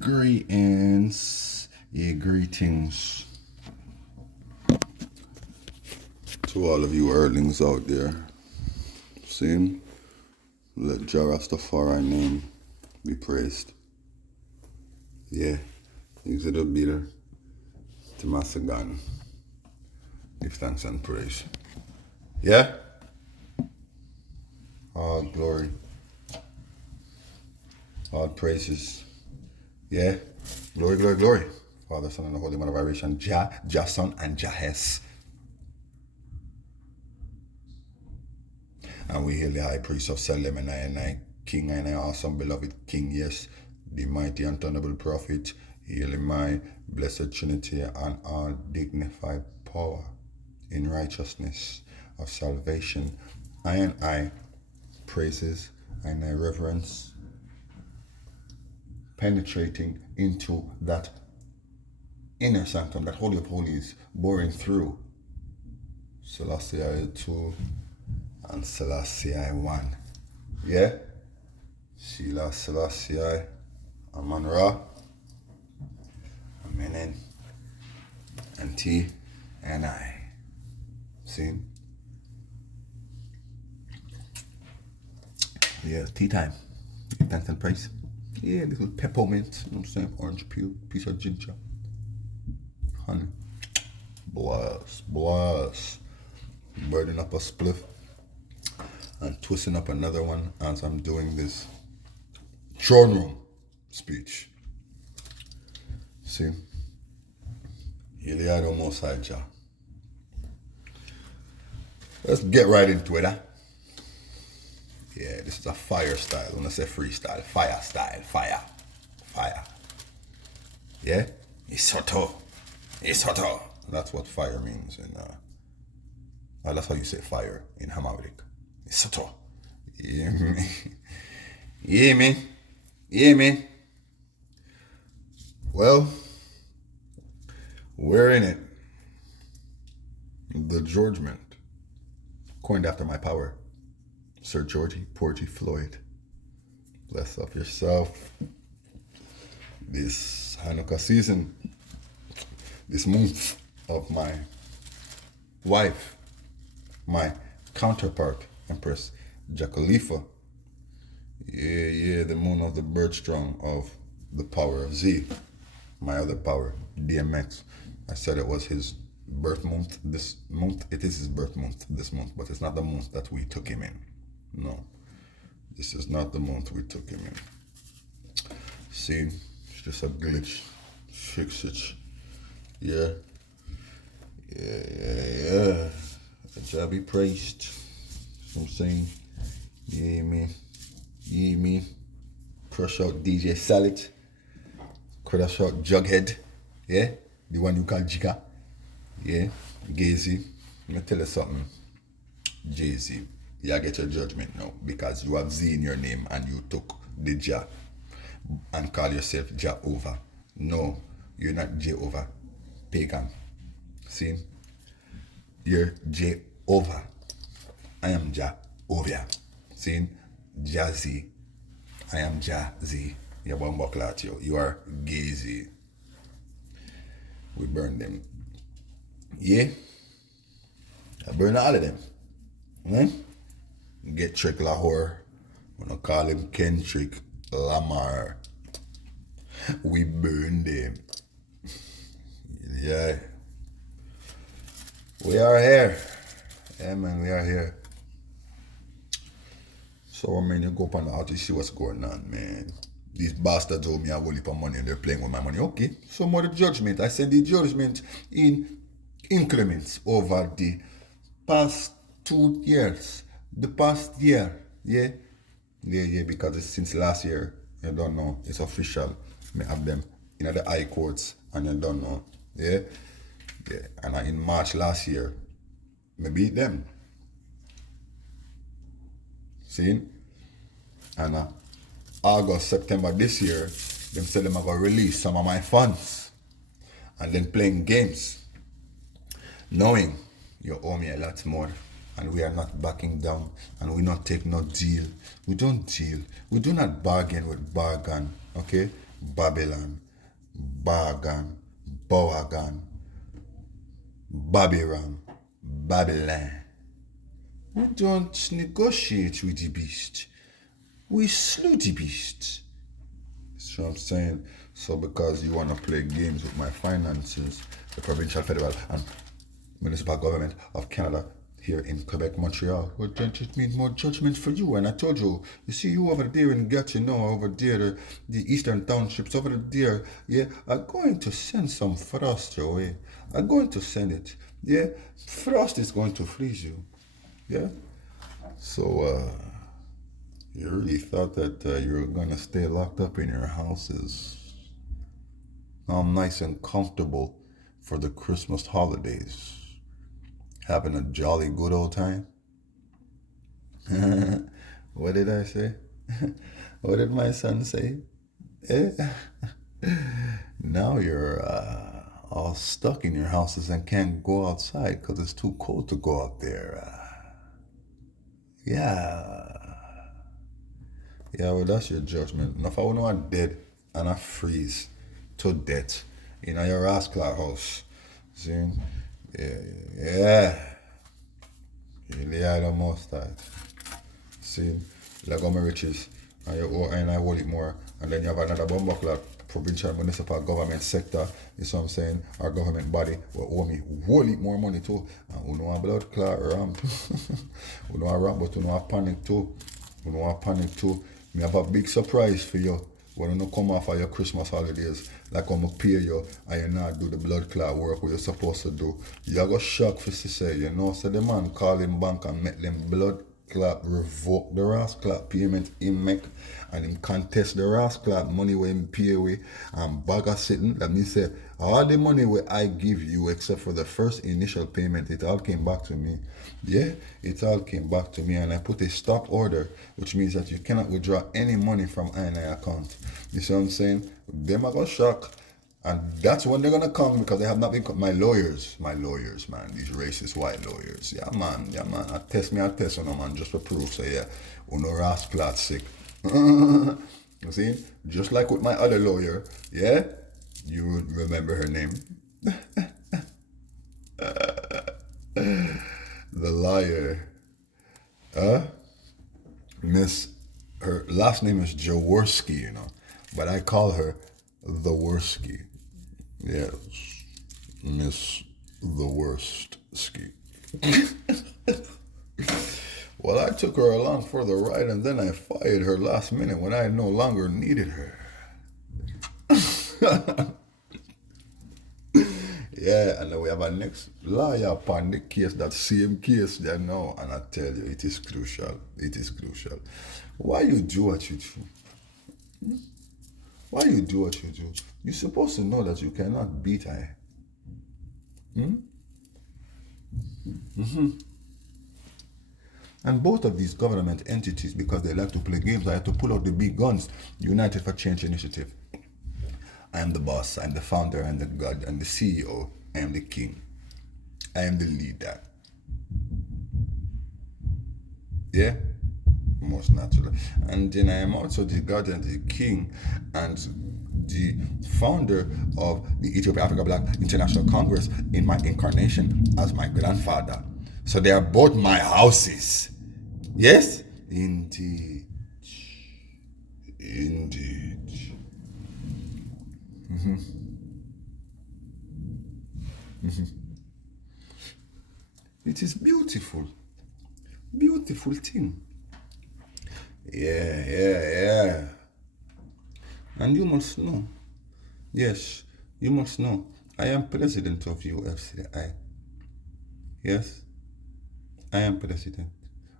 Greetings, yeah, greetings to all of you earlings out there. See, let Jah Rastafari name be praised. Yeah, he's a beater to Masagan. Give thanks and praise. Yeah? All glory, all praises. Yeah? Glory, glory, glory. Father, Son, and the Holy One of Adoration, Jah, Jah Son, and Jah Hes. And we hail the High Priest of Salem and I, King and I, awesome beloved King, yes, the mighty and honorable prophet, hail my blessed Trinity and all dignified power in righteousness of salvation. I praises and I reverence, penetrating into that inner sanctum, that Holy of Holies, boring through Selassie I 2 and Selassie I 1. Yeah? Sheila Selassie I, Aman Ra, Amenen, and T and I. See? Yeah, tea time. Thanks and praise. Yeah, little peppermint, you know what I'm saying? Orange peel, piece of ginger, honey. Bless. Burning up a spliff and twisting up another one as I'm doing this throne room speech. See? Iliado Mosai Jah. Let's get right into it, huh? Yeah, this is a fire style. When I say freestyle, fire style, fire. Yeah? Isoto. That's what fire means in that's how you say fire in Hamaurik. Isoto. Yeah, me. Yeah, me. Well, we're in it. The Georgement, coined after my power, Sir Georgie Porgy Floyd. Bless up yourself. This Hanukkah season, this month of my wife, my counterpart, Empress Jacalifa. Yeah, the moon of the bird-strong of the power of Z. My other power, DMX. I said it was his birth month this month. It is his birth month this month, but it's not the month that we took him in. No, this is not the month we took him in. See, it's just a glitch. Fix it. Yeah. Jah be praised. You know what I'm saying? Yeah, me. Crush out DJ Salad. Crush out Jughead. Yeah? The one you call Jigga. Yeah? Gazy. Let me tell you something. Jay-Z. You get your judgment now because you have Z in your name and you took the Jah and call yourself Jehovah. No, you're not Jehovah. Pagan. See? You're Jehovah. I am Jehovah. See? Jazzy. I am Jazzy. You're Bomboclat, you are Gazy. We burn them. Yeah? I burn all of them. Get Trick Lahore. We're gonna call him Kendrick Lamar. We burn them. Yeah. We are here. Yeah, man, we are here. So, I mean, you go up on the out, you see what's going on, man. These bastards owe me a whole heap of money and they're playing with my money. Okay, so more the judgment. I said the judgment in increments over the past 2 years. The past year. Yeah, because it's since last year. You don't know. It's official. I have them in the high courts and you don't know. Yeah. And in March last year, I beat them. See? And August, September this year, them said them are going to release some of my funds. And then playing games. Knowing you owe me a lot more. And we are not backing down. And we not take no deal. We don't deal. We do not bargain with bargain. Okay? Babylon, Bargan, Boagan, Babiram, Babylon. We don't negotiate with the beast. We slew the beast. See what I'm saying? So because you want to play games with my finances, the provincial, federal, and municipal government of Canada here in Quebec, Montreal, well, then it means more judgment for you. And I told you, you see, you over there in Gatineau, over there, the eastern townships over there, yeah, are going to send some frost your way. I'm going to send it. Yeah, frost is going to freeze you. Yeah. So, you really thought that you were going to stay locked up in your houses, all nice and comfortable for the Christmas holidays, having a jolly good old time? What did I say? What did my son say? Eh? Now you're all stuck in your houses and can't go outside because it's too cold to go out there. Yeah. Yeah, well, that's your judgment. Now, if I know I'm dead and I freeze to death in your rascal house, see? Yeah, yeah. You lay the most that. See? Like all my riches, and I hold it more, and then you have another bumbuckler provincial municipal government sector, you see what I'm saying? Our government body will owe me whole heap more money too. And we know a blood clot ramp. We know a ramp, but we know a panic too. We know a panic too. Me have a big surprise for you when you don't come off of your Christmas holidays. Like I'm gonna pay you and you not do the blood clot work what you're supposed to do. You go shock for to say, you know, so the man call him bank and make them blood clot revoke the rascal payment him make and him contest the rascal money when him pay away and bag of sitting. That means say all the money where I give you except for the first initial payment, it all came back to me. Yeah, it all came back to me and I put a stop order, which means that you cannot withdraw any money from INI account. You see what I'm saying? Them I got shock. And that's when they're gonna come because they have not been my lawyers, man, these racist white lawyers. Yeah man. I test on them man just for proof. So yeah, uno ras plat sick. You see? Just like with my other lawyer, yeah? You would remember her name. The lawyer. Her last name is Jaworski, you know. But I call her the Worski. Yes, Miss the Worst Ski. Well, I took her along for the ride and then I fired her last minute when I no longer needed her. Yeah, and then we have our next lawyer upon the case, that same case there now, and I tell you, it is crucial. It is crucial. Why you do what you do? Why you do what you do? You're supposed to know that you cannot beat her. And both of these government entities, because they like to play games, I have to pull out the big guns. United for Change Initiative. I am the boss, I'm the founder, I'm the god, I'm the CEO, I am the king. I am the leader. Yeah? Most naturally. And then I am also the god and the king and the founder of the Ethiopia Africa Black International Congress in my incarnation as my grandfather. So they are both my houses. Yes? Indeed. It is beautiful. Beautiful thing. Yeah. And you must know. Yes, you must know. I am president of UFCI. Yes, I am president.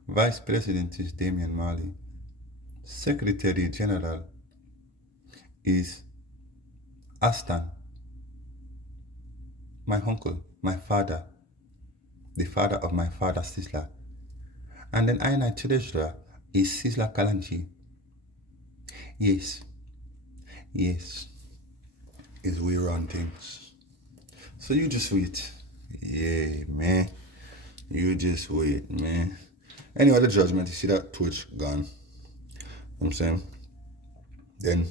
Vice president is Damian Marley. Secretary General is Aston. My uncle, my father, the father of my father, Sisla. And then I treasurer is Sisla Kalanji. Yes. Is we run things. So you just wait. Yeah, man. You just wait, man. Anyway, the judgment, you see that Twitch gone. You know what I'm saying? Then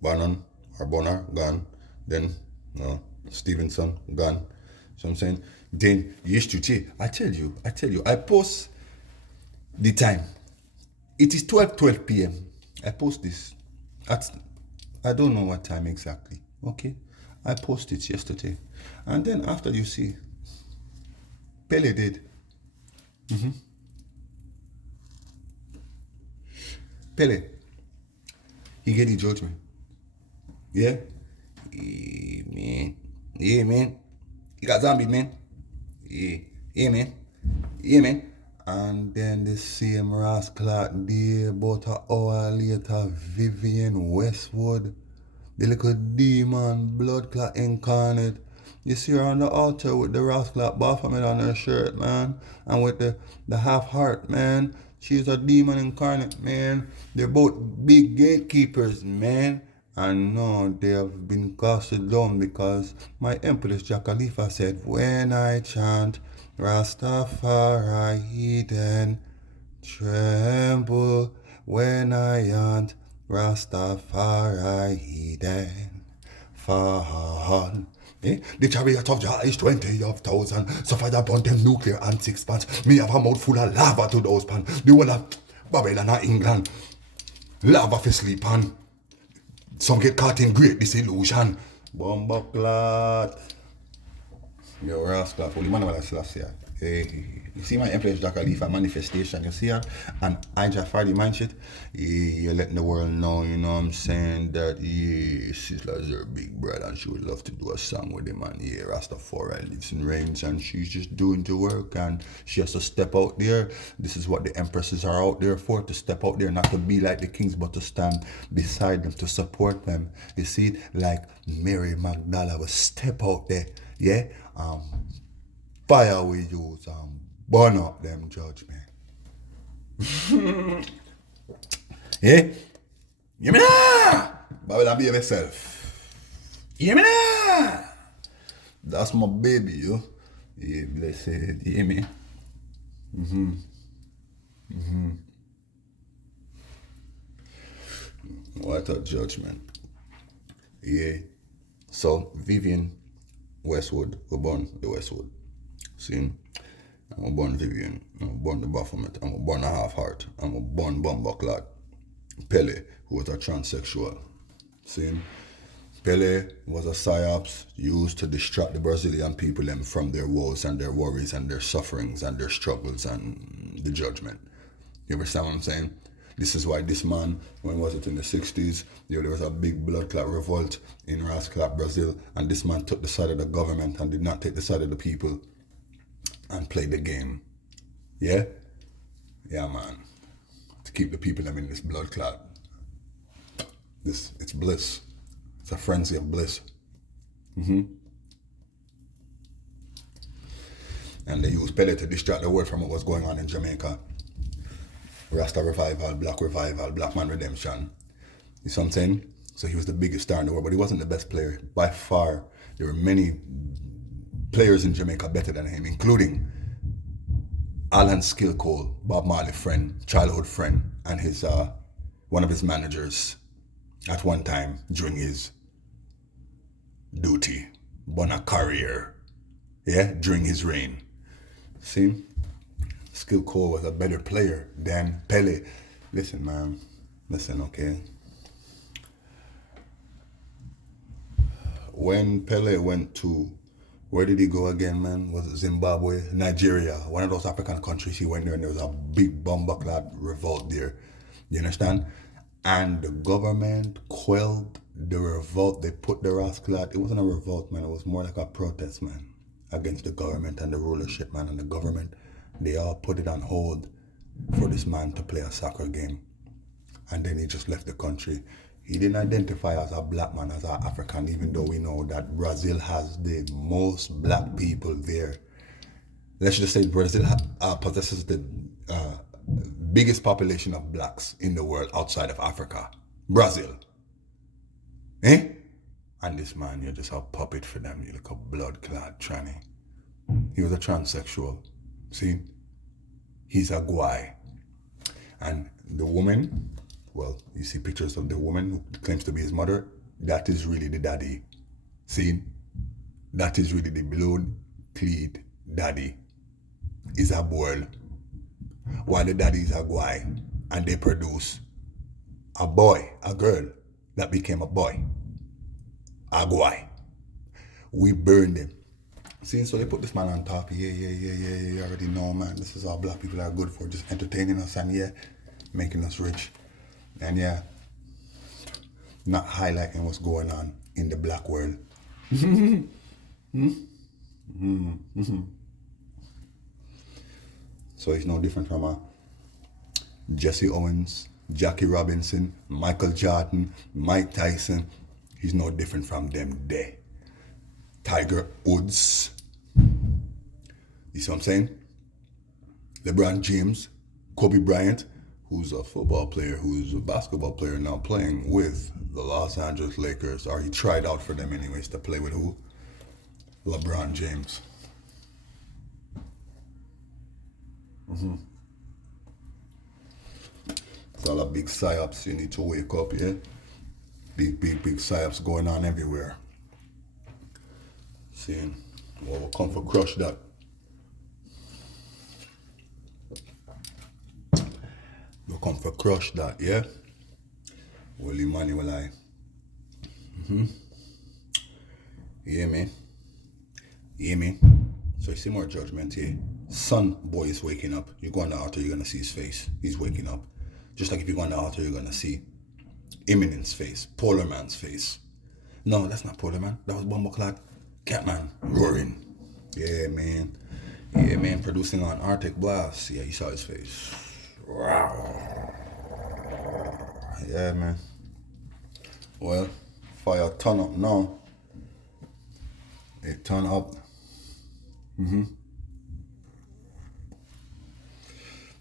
Bannon Arbona, gone. Then, Stevenson, gone. So I'm saying, then yesterday, I tell you, I post the time. It is 12 p.m. I post this at, I don't know what time exactly. Okay, I posted it yesterday, and then after you see, Pele did. Pele, he get the judgment. Yeah, yeah, man. Yeah, man. He got zombie, man. Yeah, yeah, man. Yeah, man. And then the same Ross Clark there, about an hour later, Vivian Westwood, the little demon, blood clot incarnate. You see her on the altar with the Ross Clark Baphomet on her shirt, man. And with the half heart, man. She's a demon incarnate, man. They're both big gatekeepers, man. And no, they have been casted down because my Empress Jack Khalifa said, when I chant Rastafari, then tremble. When I chant Rastafari, then fall. The chariot of Jah is 20 of thousand. Suffered upon them nuclear and 6 pans. Me have a mouth full of lava to those pan. The whole of Babylon and England. Lava for sleep on. Some get caught in great disillusion. Bomboclat. Yo, Rascal, Holy Man of Selassie. You see my Empress Jack Khalifa manifestation, you see her? And I Jafar the man shit. You're letting the world know, you know what I'm saying, that Sisla's her big brother and she would love to do a song with him. And Rastafari lives in reigns and she's just doing the work and she has to step out there. This is what the empresses are out there for, to step out there, not to be like the kings, but to stand beside them, to support them. You see, like Mary Magdala will step out there, yeah? Fire we use and burn up them judgment. Yeah? You me nah! Babylon be yourself. You me nah! That's my baby, yo. Yeah, blessed. You hear me? What a judgment. Yeah. So, Vivian Westwood, we born the Westwood. See? I'm born Vivian, I'm born the Baphomet, I'm born a half heart, I'm born Bumbleclad. Pele, who was a transsexual. See? Pele was a psyops used to distract the Brazilian people from their woes and their worries and their sufferings and their struggles and the judgment. You understand what I'm saying? This is why this man, when was it, in the 60s, there was a big blood clot revolt in Rasclap, Brazil, and this man took the side of the government and did not take the side of the people and played the game. Yeah? Yeah, man. To keep the people in this blood clot. It's bliss. It's a frenzy of bliss. And they used Pele to distract the world from what was going on in Jamaica. Rasta revival, black man redemption. You see what I'm saying? So he was the biggest star in the world, but he wasn't the best player. By far, there were many players in Jamaica better than him, including Alan Skill Cole, Bob Marley friend, childhood friend, and his one of his managers at one time during his duty, born a career, during his reign. See? Skill Cole was a better player than Pele. Listen, man. Listen, okay? When Pele went to, where did he go again, man? Was it Zimbabwe? Nigeria? One of those African countries. He went there and there was a big Bumbleclad revolt there. You understand? And the government quelled the revolt. They put the Rasclad. It wasn't a revolt, man. It was more like a protest, man, against the government and the rulership, man, and the government. They all put it on hold for this man to play a soccer game. And then he just left the country. He didn't identify as a black man, as an African, even though we know that Brazil has the most black people there. Let's just say Brazil possesses the biggest population of blacks in the world outside of Africa. Brazil. Eh? And this man, you're just a puppet for them. You look a blood-clad tranny. He was a transsexual. See? He's a guy. And the woman, well, you see pictures of the woman who claims to be his mother. that is really the daddy. See? That is really the blood cleat daddy. Is a boy. While the daddy is a guy. And they produce a boy, a girl, that became a boy. A guy. We burned him. See, so they put this man on top. Yeah. You already know, man. This is all black people are good for, just entertaining us and making us rich. And not highlighting what's going on in the black world. So he's no different from a Jesse Owens, Jackie Robinson, Michael Jordan, Mike Tyson. He's no different from them there. Tiger Woods. You see what I'm saying? LeBron James, Kobe Bryant, who's a football player, who's a basketball player now playing with the Los Angeles Lakers, or he tried out for them anyways to play with who? LeBron James. It's all a big psyops. You need to wake up, yeah? Big psyops going on everywhere. See, well, we'll come for crush that. We'll come for crush that, yeah? Will Emmanuel I? Yeah, man. So you see more judgment here. Son boy is waking up. You go on the altar, you're gonna see his face. He's waking up. Just like if you go on the altar, you're gonna see Eminence's face, Polar Man's face. No, that's not Polar Man. That was Bumbleclad Catman roaring. Yeah, man. Producing on Arctic Blast. Yeah, you saw his face. Yeah, man. Well, fire turn up now. It turn up.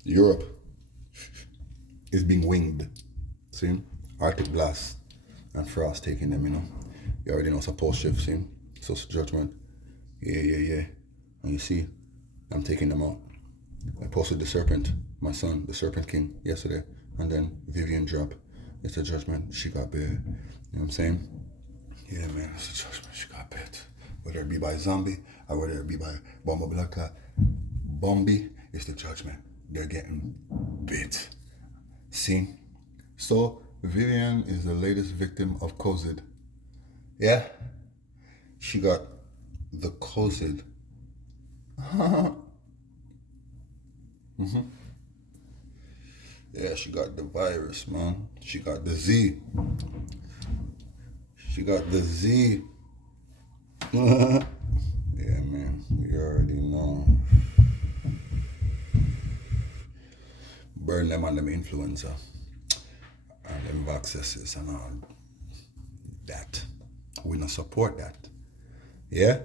Europe is being winged. See? Arctic blast and frost taking them, You already know it's a post shift, see? So it's judgment. Yeah. And you see, I'm taking them out. I posted the serpent, my son, the serpent king, yesterday. And then Vivian dropped. It's a judgment. She got bit. You know what I'm saying? Yeah, man, it's a judgment. She got bit. Whether it be by zombie or whether it be by bomber blood clot. Bombi is the judgment. They're getting bit. See? So Vivian is the latest victim of COVID. Yeah? She got the COVID. Yeah, she got the virus, man. She got the Z. Yeah, man. You already know. Burn them on them influencer. And them accesses and all that. We don't support that. Yeah?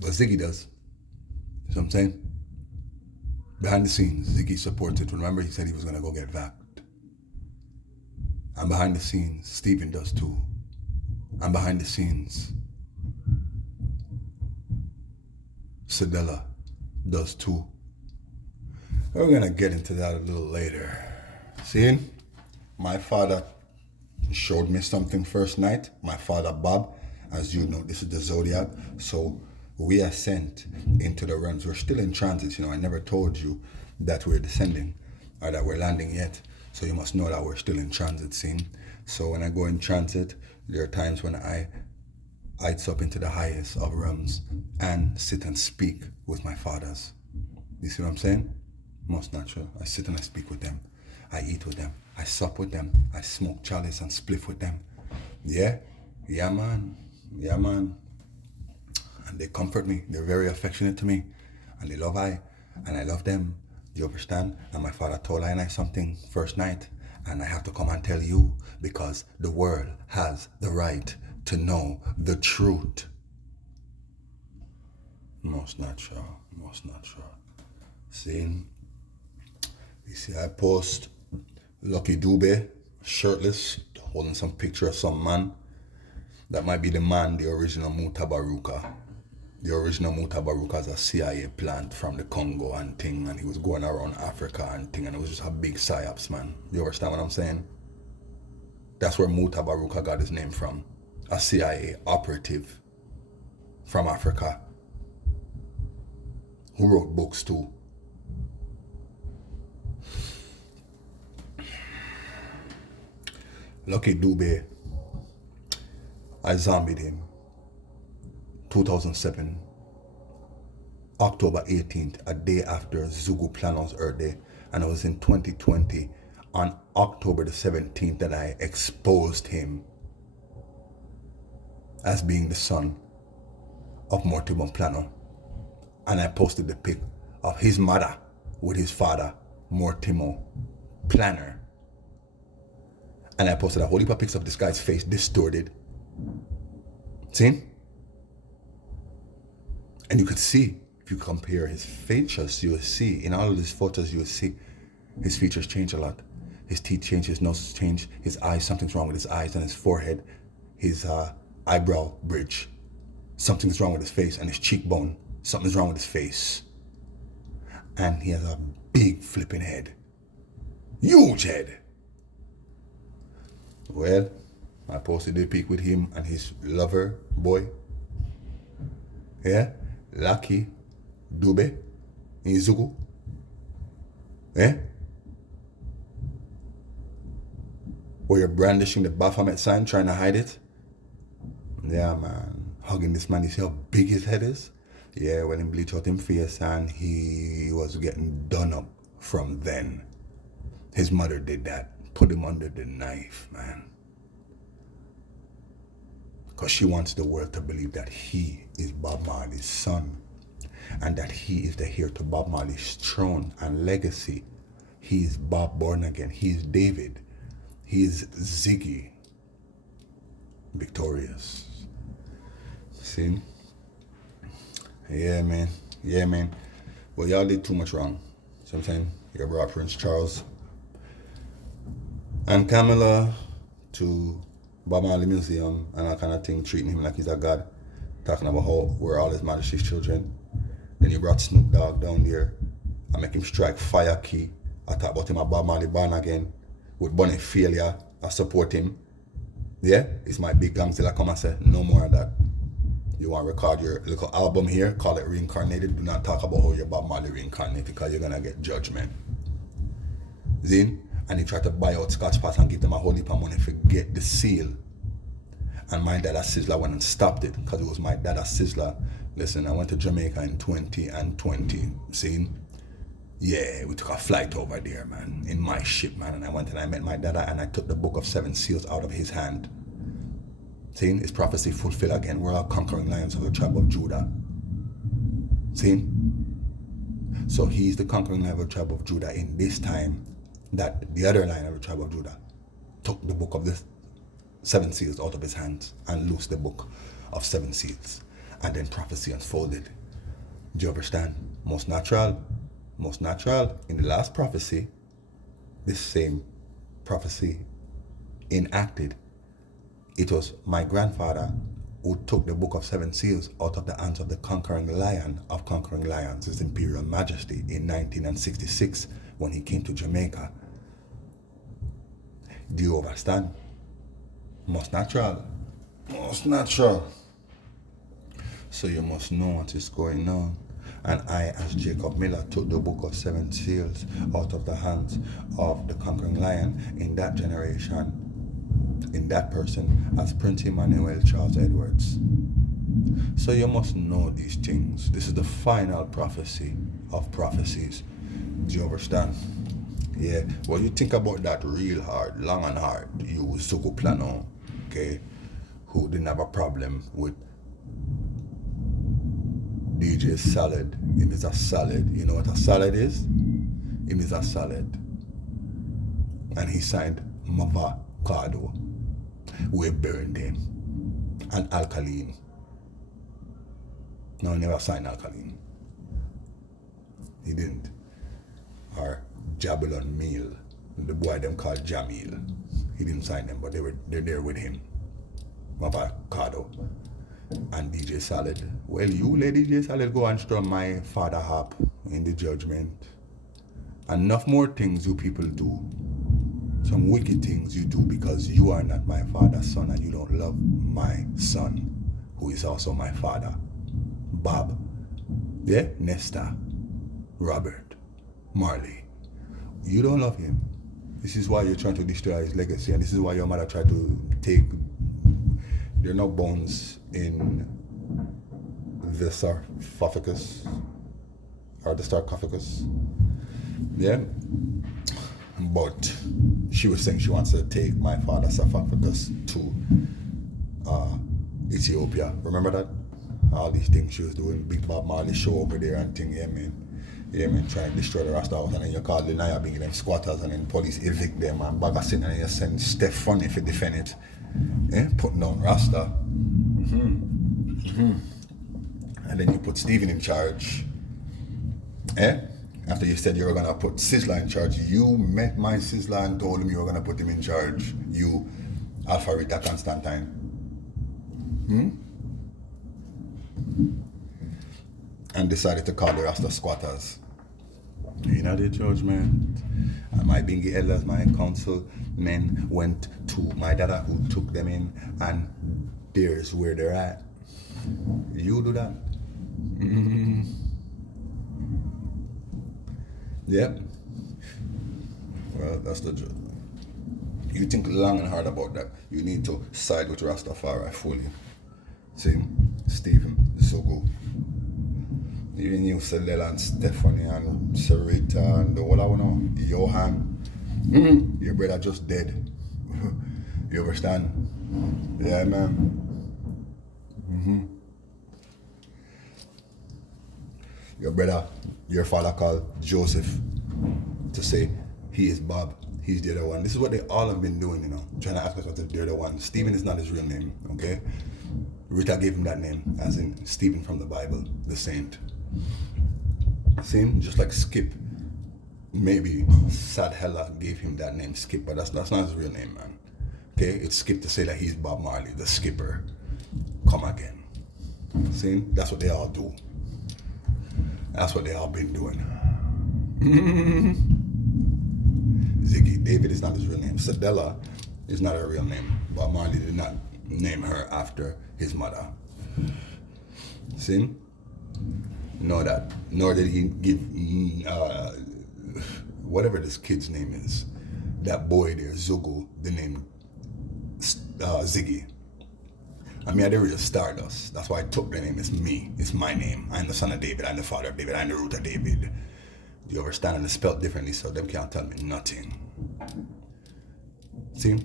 But Ziggy does. You know what I'm saying? Behind the scenes, Ziggy supports it. Remember, he said he was going to go get vaxxed. And behind the scenes, Steven does too. And behind the scenes, Sedella does too. We're going to get into that a little later. See? My father showed me something first night. My father, Bob, as you know, this is the Zodiac. So we are sent into the realms. We're still in transit. I never told you that we're descending or that we're landing yet. So you must know that we're still in transit scene. So when I go in transit, there are times when I heights up into the highest of realms and sit and speak with my fathers. You see what I'm saying? Most natural. I sit and I speak with them. I eat with them. I sup with them. I smoke chalice and spliff with them. Yeah? Yeah, man. And they comfort me. They're very affectionate to me. And they love I. And I love them. Do you understand? And my father told I and I something first night. And I have to come and tell you because the world has the right to know the truth. Most natural. See? You see, I post Lucky Dube, shirtless, holding some picture of some man. That might be the man, the original Mutabaruka. The original Mutabaruka is a CIA plant from the Congo and thing, and he was going around Africa and thing, and it was just a big psyops, man. You understand what I'm saying? That's where Muta Baruka got his name from. A CIA operative from Africa who wrote books too. Lucky Dube, I zombied him 2007, October 18th, a day after Zugu Plannos Earth Day, and it was in 2020 on October the 17th that I exposed him as being the son of Mortimer Planno. And I posted the pic of his mother with his father, Mortimer Planner. And I posted a whole heap of pics of this guy's face distorted. See? And you could see, if you compare his features, you will see, in all of these photos, you will see his features change a lot. His teeth change, his nose change, his eyes, something's wrong with his eyes and his forehead, his eyebrow bridge. Something's wrong with his face and his cheekbone. Something's wrong with his face. And he has a big flipping head. Huge head. Well, I posted a pic with him and his lover boy. Yeah? Lucky Dube in Zugu. Yeah? Where you're brandishing the Baphomet sign trying to hide it. Yeah, man. Hugging this man, you see how big his head is? Yeah, when he bleached out him face and he was getting done up from then. His mother did that. Put him under the knife, man. Because she wants the world to believe that he is Bob Marley's son. And that he is the heir to Bob Marley's throne and legacy. He is Bob born again. He is David. He is Ziggy. Victorious. See? Yeah, man. Yeah, man. Well, y'all did too much wrong. See what I'm saying? You brought Prince Charles and Camilla to Bob Marley Museum and that kind of thing, treating him like he's a god, talking about how we're all his majesty's children. Then you brought Snoop Dogg down there and make him strike fire key. I talk about him at Bob Marley born again with Bunny Failure. I support him. Yeah, it's my big gangster. Come and say no more of that. You want to record your little album here, call it Reincarnated. Do not talk about how you're Bob Marley reincarnated because you're gonna get judgment. Zin? And he tried to buy out Scotch Pass and give them a whole heap of money to get the seal. And my dad Sizzler went and stopped it because it was my dad Sizzler. Listen, I went to Jamaica in 2020. See? Yeah, we took a flight over there, man, in my ship, man. And I went and I met my dada and I took the book of 7 seals out of his hand. See? His prophecy fulfilled again. We're all conquering lions of the tribe of Judah. See? So he's the conquering lion of the tribe of Judah in this time that the other lion of the tribe of Judah took the book of the 7 seals out of his hands and loosed the book of 7 seals. And then prophecy unfolded. Do you understand? Most natural, in the last prophecy, this same prophecy enacted. It was my grandfather who took the book of 7 seals out of the hands of the conquering lion of conquering lions, His Imperial Majesty, in 1966 when he came to Jamaica. Do you understand? Most natural. So you must know what is going on. And I, as Jacob Miller, took the book of 7 seals out of the hands of the conquering lion in that generation, in that person, as Prince Emmanuel Charles Edwards. So you must know these things. This is the final prophecy of prophecies. Do you understand? Yeah. Well, you think about that real hard, long and hard. You Zugu Planno, okay, who didn't have a problem with DJ Salad. Him is a salad. You know what a salad is? Him is a salad. And he signed Mavacado. We burned him. And Alkaline. No, he never signed Alkaline. He didn't. Or Jabulon Meal. The boy them called Jamil. He didn't sign them, but they're there with him. Mavacado. And DJ Salad. Well, you let DJ Salad go and strum my father harp in the judgment. Enough more things you people do. some wicked things you do because you are not my father's son and you don't love my son, who is also my father. Bob, yeah, Nesta, Robert, Marley. You don't love him. This is why you're trying to destroy his legacy, and this is why your mother tried to take. There are no bones in the sarcophagus or the sarcophagus. Yeah, but she was saying she wants to take my father's sarcophagus to Ethiopia. Remember that? All these things she was doing, Big Bob Marley show over there and thing, yeah man, trying to destroy the Rasta house, and then you call the Naya bringing them squatters, and then police evict them and Bagasin, and then you send Steph Funny to defend it. Putting down Rasta. And then you put Stephen in charge. After you said you were gonna put Sizzler in charge, you met my Sizzler and told him you were gonna put him in charge. You, Alpha Rita Constantine. And decided to call the Rasta squatters. You know the judgment. And my Bingy elders, my council men went to my dada who took them in, and there's where they're at. You do that. Yep. Well, that's the judgment. You think long and hard about that. You need to side with Rastafari fully. See, Stephen, so good. Even you, Celela and Stephanie and Sarita and the whole I know, Johan, your brother just dead. You understand? Yeah, man. Your brother, your father called Joseph to say he is Bob, he's the other one. This is what they all have been doing, trying to act as if they're the one. Stephen is not his real name, okay? Rita gave him that name, as in Stephen from the Bible, the saint. Same, just like Skip. Maybe Sad Hella gave him that name, Skip, but that's not his real name, man. Okay, it's Skip to say that he's Bob Marley, the skipper. Come again. See, that's what they all do. That's what they all been doing. Ziggy, David is not his real name. Sadella is not her real name. Bob Marley did not name her after his mother. See? Know that. Nor did he give whatever this kid's name is, that boy there, Zugu, the name Ziggy. I mean, I didn't really Stardust. That's why I took the name. It's me. It's my name. I'm the son of David. I'm the father of David. I'm the root of David. Do you understand? And it's spelled differently, so them can't tell me nothing. See,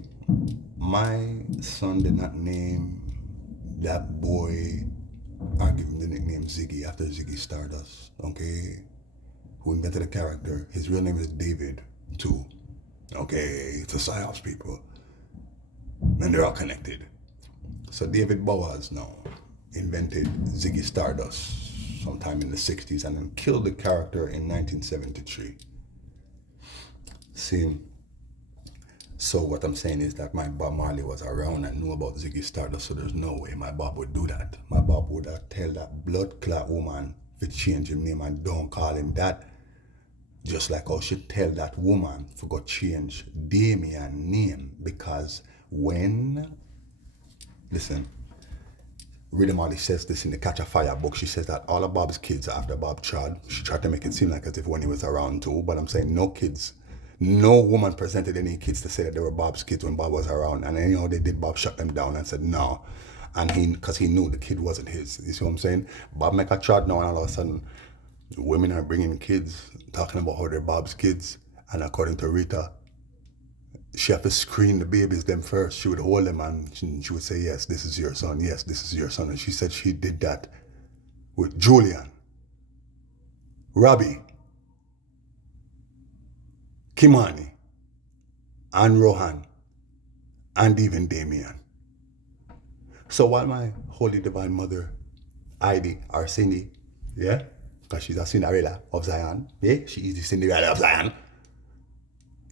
my son did not name that boy or give him the nickname Ziggy after Ziggy Stardust, okay? Who invented the character. His real name is David, too. Okay, it's a psyops people. And they're all connected. So David Boaz now invented Ziggy Stardust sometime in the 60s and then killed the character in 1973. See, so what I'm saying is that my Bob Marley was around and knew about Ziggy Stardust, so there's no way my Bob would do that. My Bob would tell that blood clot woman to change his name and don't call him that. Just like I should tell that woman to go change Damian name, because when, listen, Rhythm Marley says this in the Catch a Fire book. She says that all of Bob's kids after Bob Chad, she tried to make it seem like as if when he was around too, but I'm saying no kids, no woman presented any kids to say that they were Bob's kids when Bob was around. And then, they did, Bob shut them down and said no. And because he knew the kid wasn't his. You see what I'm saying? Bob make a chart now and all of a sudden, women are bringing kids, talking about how they're Bob's kids. And according to Rita, she had to screen the babies them first. She would hold them and she would say, yes, this is your son. Yes, this is your son. And she said she did that with Julian, Robbie, Kimani, and Rohan, and even Damian. So while my Holy Divine Mother, Heidi, or Cindy, yeah, because she's a Cinderella of Zion, yeah, she is the Cinderella of Zion,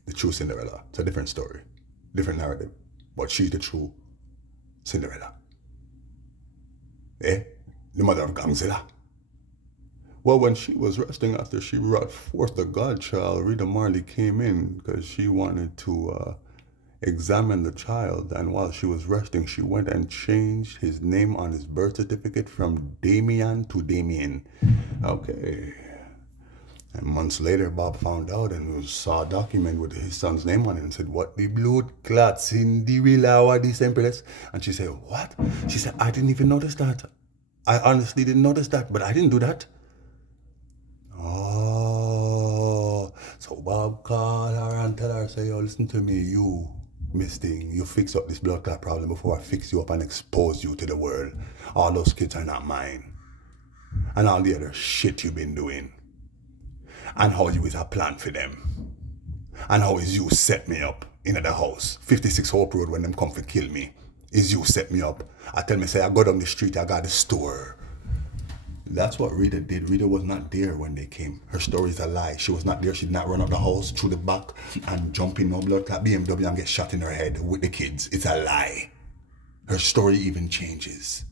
the true Cinderella. It's a different story, different narrative, but she's the true Cinderella. Eh? The mother of Gongzilla. Well, when she was resting after she brought forth the godchild, Rita Marley came in because she wanted to examine the child. And while she was resting, she went and changed his name on his birth certificate from Damian to Damian. Okay. And months later, Bob found out and saw a document with his son's name on it and said, "What the blood clots in the Cinderella this empress?" And she said, "What?" She said, "I didn't even notice that. I honestly didn't notice that, but I didn't do that." Oh, so Bob called her and tell her, say, "Yo, listen to me, you, Miss Thing, you fix up this blood clot problem before I fix you up and expose you to the world. All those kids are not mine. And all the other shit you've been doing. And how you is a plan for them. And how is you set me up in the house, 56 Hope Road when them come to kill me. Is you set me up. I tell me, say, I go down the street, I got the store." That's what Rita did. Rita was not there when they came. Her story's a lie. She was not there. She did not run up the house through the back and jump in no blood clot BMW and get shot in her head with the kids. It's a lie. Her story even changes.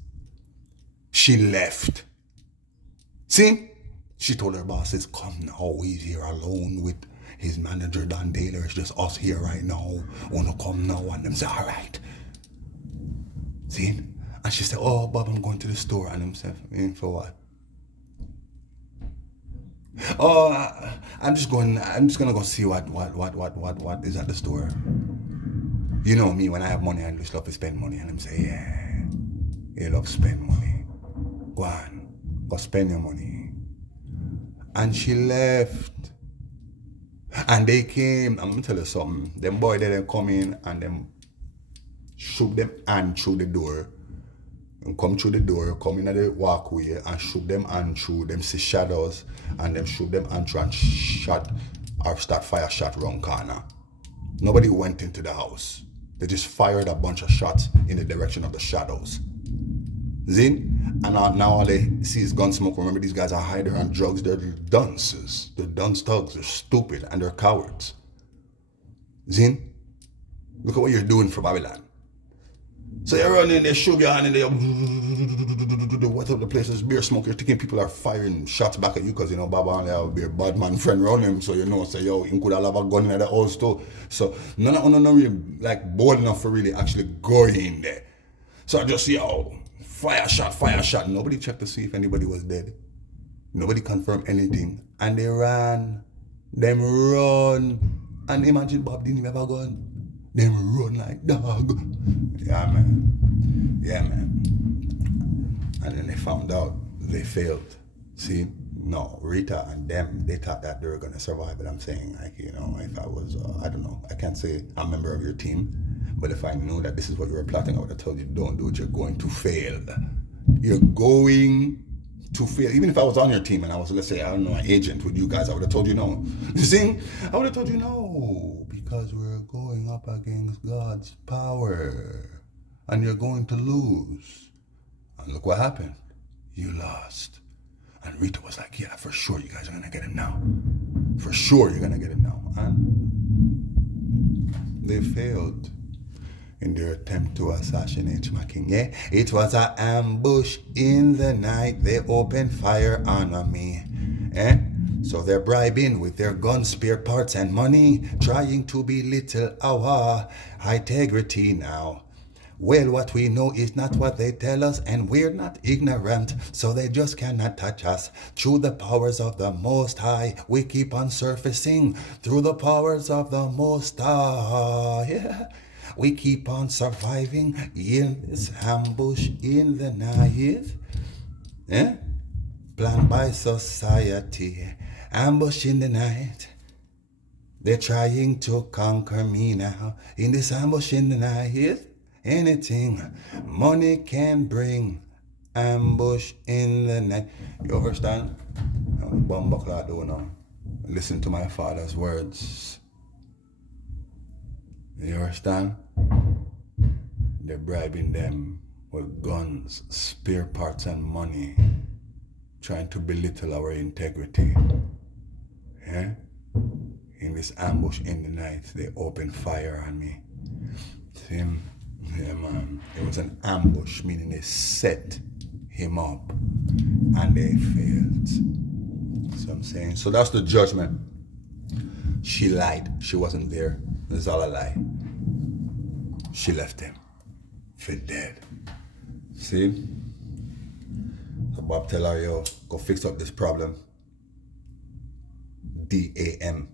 She left. See? She told her bosses, "Come now, he's here alone with his manager Don Taylor. It's just us here right now. Wanna come now?" And them say, "All right." See? And she said, "Oh, Bob, I'm going to the store." And them said, "In for what?" "Oh, I'm just gonna go see what is at the store. You know me, when I have money, I just love to spend money." And them say, "Yeah, you love spend money. Go on, go spend your money." And she left. And they came, I'm gonna tell you something. Them boy they come in and them shook them hand through the door. And come through the door, come in at the walkway and shook them hand through, them see shadows, and them shook them hand through and shot or start fire shot round corner. Nobody went into the house. They just fired a bunch of shots in the direction of the shadows. Zin? And now all they see is gun smoke. Remember, these guys are hiding on drugs. They're dunces. They're dunce thugs. They're stupid and they're cowards. Zin? Look at what you're doing for Babylon. So you run in there, shove your hand in there, what up the place is beer smoke. You're thinking people are firing shots back at you because, you know, Baba only have a beer bad man friend around him. So, you know, say, yo, he could have a gun in the house too. So, none of them really, like, bold enough for really actually going in there. So I just see, oh, fire shot. Nobody checked to see if anybody was dead. Nobody confirmed anything. And they ran. Them run. And imagine Bob didn't even have a gun. Them run like dog. Yeah, man. And then they found out they failed. See? No, Rita and them, they thought that they were going to survive. But I'm saying, like, you know, if I was, I don't know, I can't say I'm a member of your team. But if I knew that this is what you were plotting, I would have told you, don't do it. You're going to fail. You're going to fail. Even if I was on your team and I was, let's say, I don't know, an agent with you guys, I would have told you no. You see? I would have told you no. Because we're going up against God's power. And you're going to lose. And look what happened. You lost. And Rita was like, yeah, for sure you guys are going to get him now. For sure you're going to get him now. And they failed in their attempt to assassinate my king. Yeah, it was an ambush in the night. They opened fire on me. So they're bribing with their gun, spare parts, and money, trying to belittle our integrity now. Well, what we know is not what they tell us, and we're not ignorant, so they just cannot touch us. Through the powers of the Most High, we keep on surfacing. Through the powers of the Most High, yeah. We keep on surviving in this ambush in the night. Yeah? Planned by society. Ambush in the night. They're trying to conquer me now. In this ambush in the night. Anything money can bring. Ambush in the night. You understand? Listen to my father's words. You understand? They're bribing them with guns, spare parts, and money, trying to belittle our integrity. Yeah? In this ambush in the night, they opened fire on me. See? Yeah, man. It was an ambush, meaning they set him up, and they failed. what I'm saying? So that's the judgment. She lied. She wasn't there. It's all a lie. She left him for dead. See? So Bob tell her, yo, go fix up this problem. Damian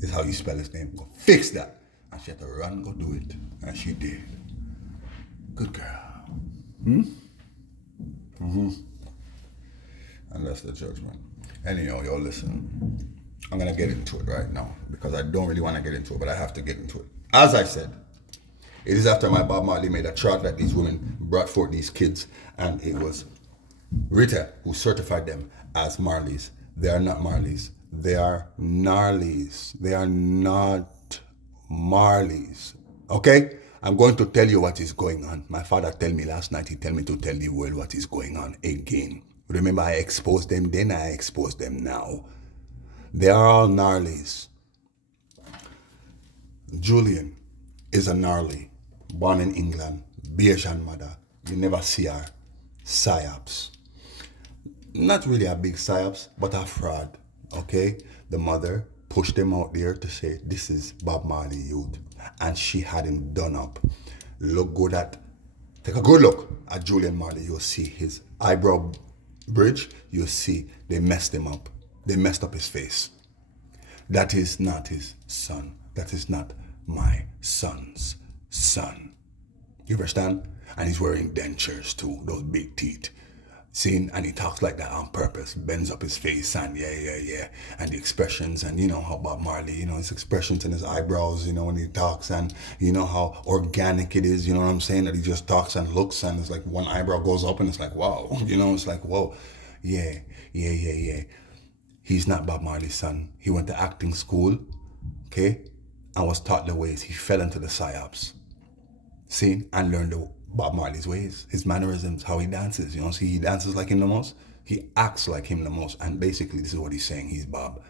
is how you spell his name. Go fix that. And she had to run, go do it. And she did. Good girl. And that's the judgment. Anyhow, yo, listen. I'm gonna get into it right now because I don't really want to get into it, but I have to get into it. As I said, it is after my Bob Marley made a chart that these women brought forth these kids, and it was Rita who certified them as Marleys. They are not Marleys. They are Narleys. They are not Marleys. Okay? I'm going to tell you what is going on. My father told me last night, he told me to tell the world what is going on again. Remember, I exposed them then, I expose them now. They are all Narleys. Julian is a Narley, born in England, Bayesian mother. You never see her. Psyops. Not really a big psyops, but a fraud. Okay? The mother pushed him out there to say, this is Bob Marley youth. And she had him done up. Take a good look at Julian Marley. You'll see his eyebrow bridge. You'll see they messed him up. They messed up his face. That is not his son. That is not my son's son. You understand? And he's wearing dentures too, those big teeth. See, and he talks like that on purpose, bends up his face and yeah. And the expressions, and you know how Bob Marley, you know, his expressions and his eyebrows, you know, when he talks, and you know how organic it is, you know what I'm saying? That he just talks and looks, and it's like one eyebrow goes up and it's like, wow, you know, it's like, whoa. Yeah. He's not Bob Marley's son. He went to acting school, okay, and was taught the ways. He fell into the psyops, see, and learned Bob Marley's ways, his mannerisms, how he dances. You know, see, he dances like him the most. He acts like him the most. And basically, this is what he's saying. He's Bob.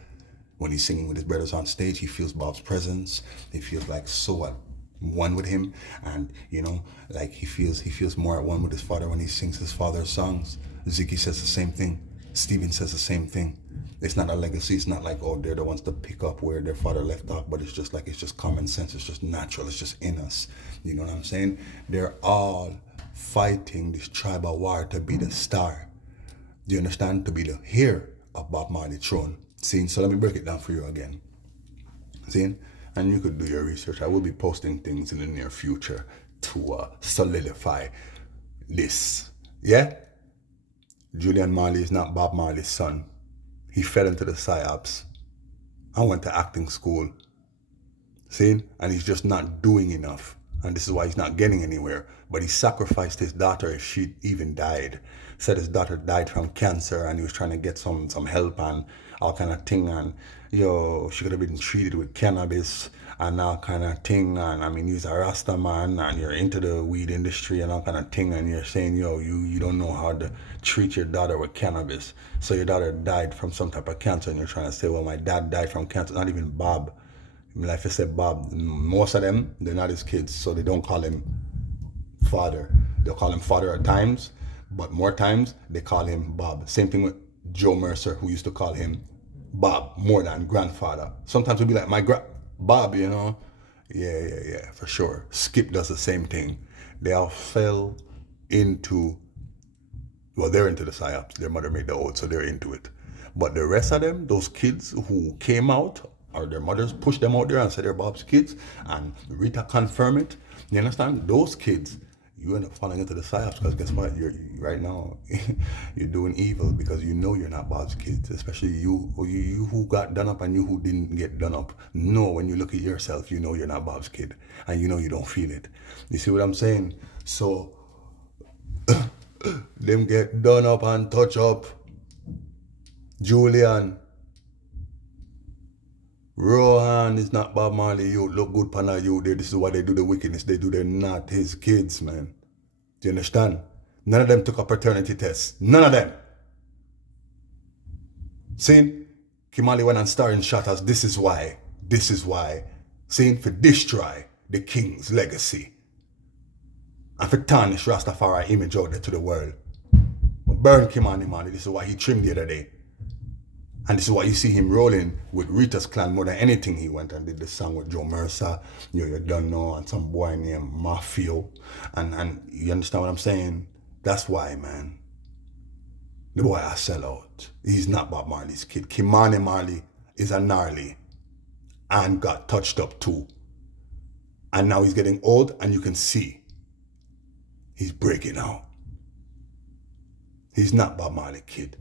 When he's singing with his brothers on stage, he feels Bob's presence. He feels like so at one with him, and you know, like he feels more at one with his father when he sings his father's songs. Ziggy says the same thing. Steven says the same thing. It's not a legacy. It's not like, oh, they're the ones to pick up where their father left off, but it's just common sense. It's just natural. It's just in us. You know what I'm saying? They're all fighting this tribal war to be the star. Do you understand? To be the heir of Bob Marley throne. See? So let me break it down for you again. See? And you could do your research. I will be posting things in the near future to solidify this. Yeah? Julian Marley is not Bob Marley's son. He fell into the psyops and went to acting school. See? And he's just not doing enough. And this is why he's not getting anywhere. But he sacrificed his daughter if she even died. Said his daughter died from cancer and he was trying to get some help and all kind of thing. And, she could have been treated with cannabis and all kind of thing. And I mean, he's a Rasta man and you're into the weed industry and all kind of thing. And you're saying, you don't know how to treat your daughter with cannabis. So your daughter died from some type of cancer and you're trying to say, well, my dad died from cancer. Not even Bob. Like I said, Bob, most of them, they're not his kids, so they don't call him father. They'll call him father at times, but more times they call him Bob. Same thing with Joe Mercer, who used to call him Bob more than grandfather. Sometimes we'll be like, Bob, you know? Yeah, for sure. Skip does the same thing. They all fell into, they're into the psyops. Their mother made the oath, so they're into it. But the rest of them, those kids who came out, or their mothers pushed them out there and said they're Bob's kids, and Rita confirmed it. You understand? Those kids, you end up falling into the psyops because guess what? You're right now, you're doing evil because you know you're not Bob's kids, especially you who got done up and you who didn't get done up. No, when you look at yourself, you know you're not Bob's kid, and you know you don't feel it. You see what I'm saying? So, them get done up and touch up. Julian. Rohan is not Bob Marley. You look good pana you there. This is why they do the wickedness. They do. They're not his kids, man. Do you understand? None of them took a paternity test. None of them. See? Kimali went and starred in Shatters. This is why. See? For destroy the king's legacy. And for tarnish Rastafari image out there to the world. burn Kimani Marley. This is why he trimmed the other day. And this is why you see him rolling with Rita's clan more than anything. He went and did the song with Joe Mercer, you don't know, and some boy named Mafio. And you understand what I'm saying? That's why, man. The boy I sell out. He's not Bob Marley's kid. Kimani Marley is a Narley and got touched up too. And now he's getting old and you can see he's breaking out. He's not Bob Marley's kid.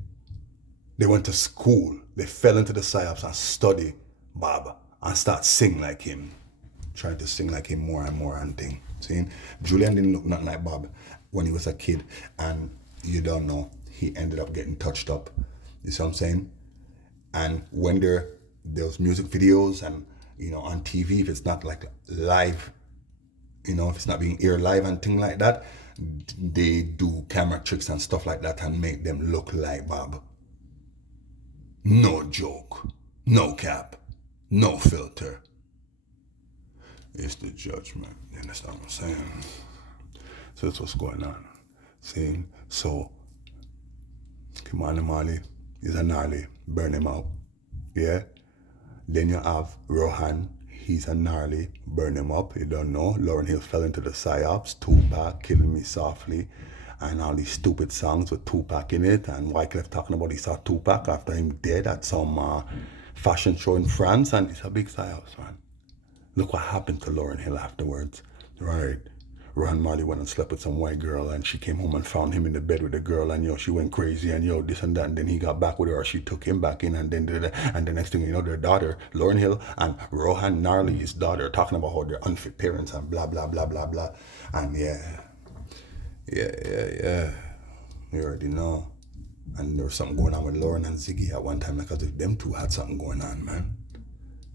They went to school. They fell into the psyops and study Bob and start sing like him. Trying to sing like him more and more and thing. See? Julian didn't look nothing like Bob when he was a kid. And you don't know, he ended up getting touched up. You see what I'm saying? And when there's music videos and, on TV, if it's not like live, if it's not being aired live and things like that, they do camera tricks and stuff like that and make them look like Bob. No joke, no cap, no filter. It's the judgment. You understand what I'm saying? So that's what's going on. See? So, Kimani Marley is a Narley. Burn him out. Yeah? Then you have Rohan. He's a Narley. Burn him up. You don't know. Lauryn Hill fell into the psyops. Tupac, Killing Me Softly. And all these stupid songs with Tupac in it. And Wyclef talking about he saw Tupac after him dead at some fashion show in France. And it's a big psyops, man. Look what happened to Lauryn Hill afterwards. Right. Rohan Marley went and slept with some white girl and she came home and found him in the bed with the girl and she went crazy and this and that, and then he got back with her or she took him back in and then and the next thing you know, their daughter, Lauryn Hill and Rohan Narley's daughter, talking about how they're unfit parents and blah blah blah blah blah. And yeah. You already know. And there was something going on with Lauren and Ziggy at one time, like as if them two had something going on, man.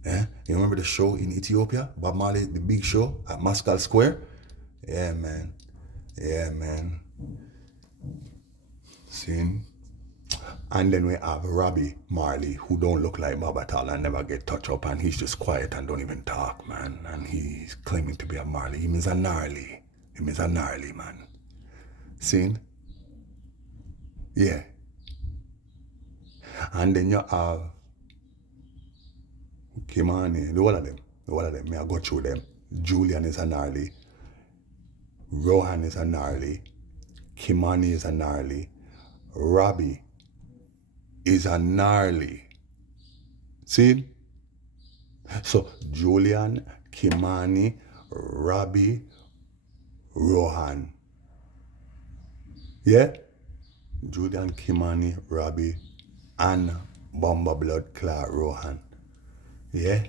Yeah? You remember the show in Ethiopia? Bob Marley, the big show at Mascal Square? Yeah, man. See? And then we have Robbie Marley, who don't look like Bob at all and never get touched up, and he's just quiet and don't even talk, man. And he's claiming to be a Marley. He is a Narley. Man. See? Yeah. And then you have Kimani, the whole of them. May I go through them. Julian is a Narley. Rohan is a Narley. Kimani is a Narley. Robbie is a Narley. See? So Julian, Kimani, Robbie, Rohan. Yeah? Julian, Kimani, Robbie, and Bomba Blood Clot Rohan. Yeah?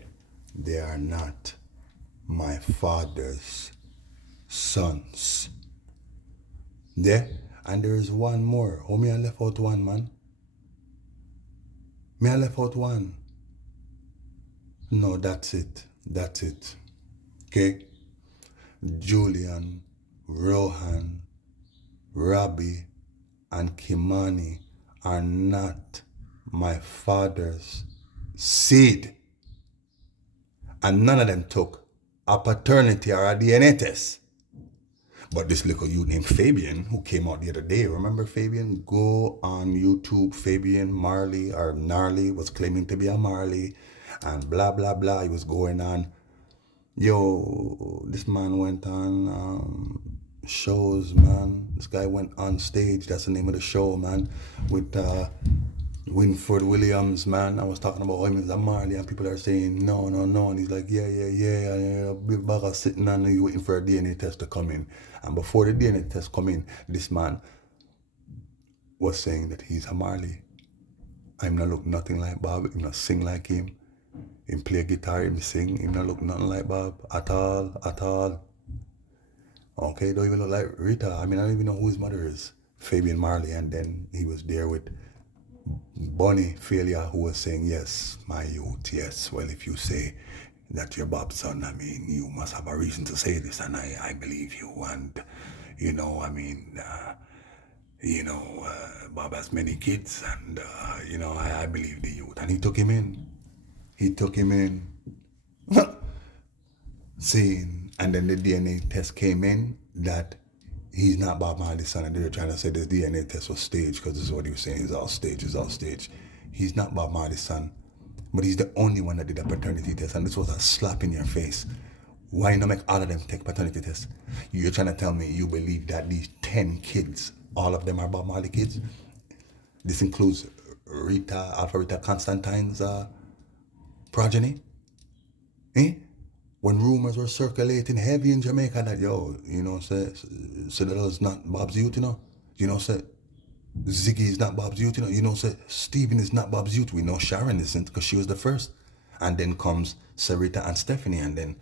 They are not my father's sons. Yeah? And there is one more. Oh, me I left out one, man. No, that's it. Okay? Julian, Rohan, Robbie, and Kimani are not my father's seed. And none of them took a paternity or a DNA test. But this little youth named Fabian, who came out the other day, remember Fabian? Go on YouTube, Fabian Marley or Narley was claiming to be a Marley and blah, blah, blah. He was going on. Yo, this man went on shows, man. This guy went on stage. That's the name of the show, man. With Winford Williams, man. I was talking about him as a Marley, and people are saying no. And he's like, yeah. And a big bag of sitting and he's waiting for a DNA test to come in. And before the DNA test come in, this man was saying that he's a Marley. I'm not look nothing like Bob. I'm not sing like him. Him play guitar, him sing. Him not look nothing like Bob at all. Okay, don't even look like Rita. I mean, I don't even know who his mother is. Fabian Marley. And then he was there with Bonnie Failure, who was saying, yes, my youth, yes. Well, if you say that you're Bob's son, I mean, you must have a reason to say this, and I believe you. And, Bob has many kids, and, I believe the youth. And he took him in. See, and then the DNA test came in that he's not Bob Marley's son, and they're trying to say this DNA test was staged because this is what he was saying. He's all staged. He's all staged. He's not Bob Marley's son, but he's the only one that did a paternity test, and this was a slap in your face. Why not make all of them take paternity tests? You're trying to tell me you believe that these 10 kids, all of them are Bob Marley kids? This includes Alpha Rita Constantine's progeny? Eh? When rumors were circulating heavy in Jamaica that, yo, you know, say that was not Bob's youth, you know? You know, say Ziggy is not Bob's youth, you know? You know, say Stephen is not Bob's youth. We know Sharon isn't because she was the first. And then comes Sarita and Stephanie, and then,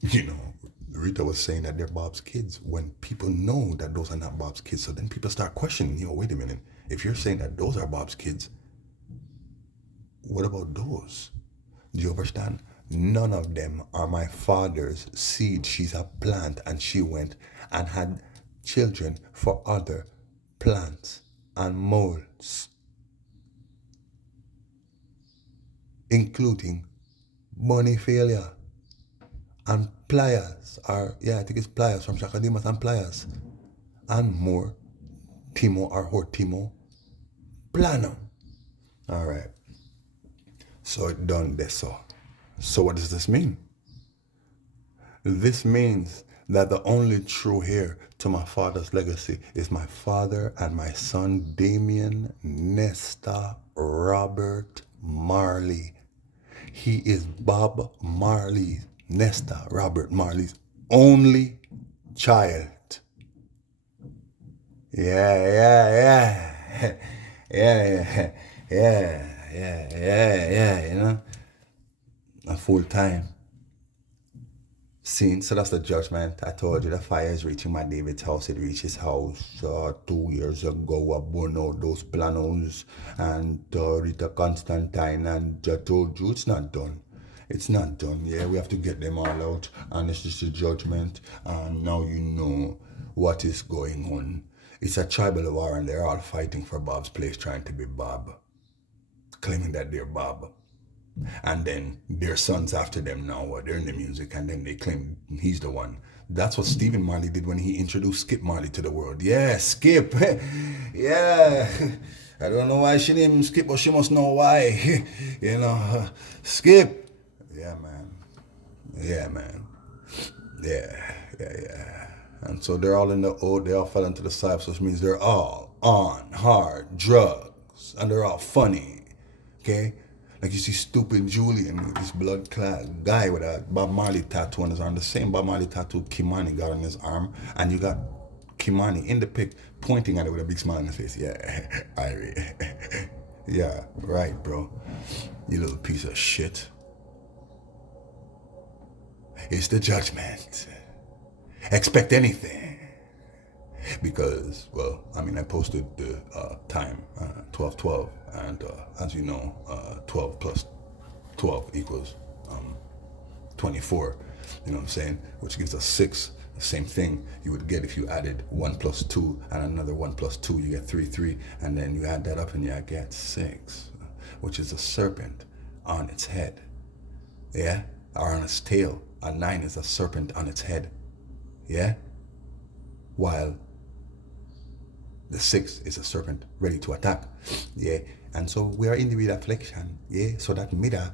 you know, Rita was saying that they're Bob's kids when people know that those are not Bob's kids. So then people start questioning, yo, wait a minute. If you're saying that those are Bob's kids, what about those? Do you understand? None of them are my father's seed. She's a plant, and she went and had children for other plants and molds, including Bonifalia and Pliers, or yeah, I think it's Pliers from Shakademus and Pliers, and more Timo or Hortimo Plano. All right. So it done this so. So what does this mean? This means that the only true heir to my father's legacy is my father and my son Damian Nesta Robert Marley. He is Bob Marley, Nesta Robert Marley's only child. Yeah, you know, a full time. Scene, so that's the judgment. I told you the fire is reaching my David's house. It reached his house 2 years ago. I burned out those Plannos and Rita Constantine, and I told you it's not done. It's not done. Yeah, we have to get them all out, and it's just a judgment. And now you know what is going on. It's a tribal war, and they're all fighting for Bob's place, trying to be Bob, claiming that they're Bob. And then their sons after them now, they're in the music, and then they claim he's the one. That's what Stephen Marley did when he introduced Skip Marley to the world. Yeah, Skip. Yeah. I don't know why she named him Skip, but she must know why. You know, Skip. Yeah, man. Yeah. And so they're all in the old, they all fell into the cypher, which means they're all on hard drugs, and they're all funny. Okay? Like you see stupid Julian, this blood-clad guy with a Bob Marley tattoo on his arm, the same Bob Marley tattoo Kimani got on his arm, and you got Kimani in the pic pointing at it with a big smile on his face. Yeah, Irie. Yeah, right, bro. You little piece of shit. It's the judgment. Expect anything. Because, well, I mean, I posted the time, 12:12, and as you know, 12 plus 12 equals 24, you know what I'm saying? Which gives us 6, the same thing you would get if you added 1 plus 2 and another 1 plus 2, you get 3, and then you add that up and you get 6, which is a serpent on its head, yeah? Or on its tail. A 9 is a serpent on its head, yeah? While the 6 is a serpent ready to attack. Yeah. And so we are in the wheel affliction. Yeah. So that mida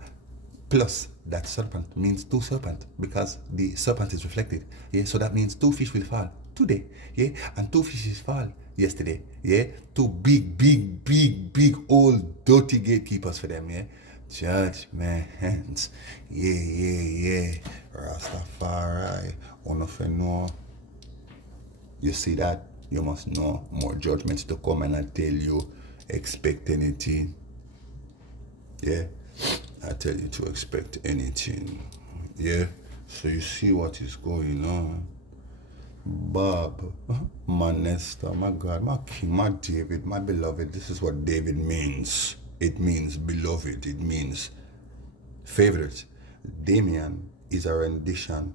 plus that serpent means 2 serpent, because the serpent is reflected. Yeah. So that means 2 fish will fall today. Yeah. And 2 fishes fall yesterday. Yeah. 2 big old dirty gatekeepers for them. Yeah. Judgment. Yeah. Rastafari. Onofeno. You see that? You must know more judgments to come, and I tell you, expect anything. Yeah? I tell you to expect anything. Yeah? So you see what is going on. Bob, my Nesta, my God, my King, my David, my beloved. This is what David means. It means beloved. It means favorite. Damian is a rendition.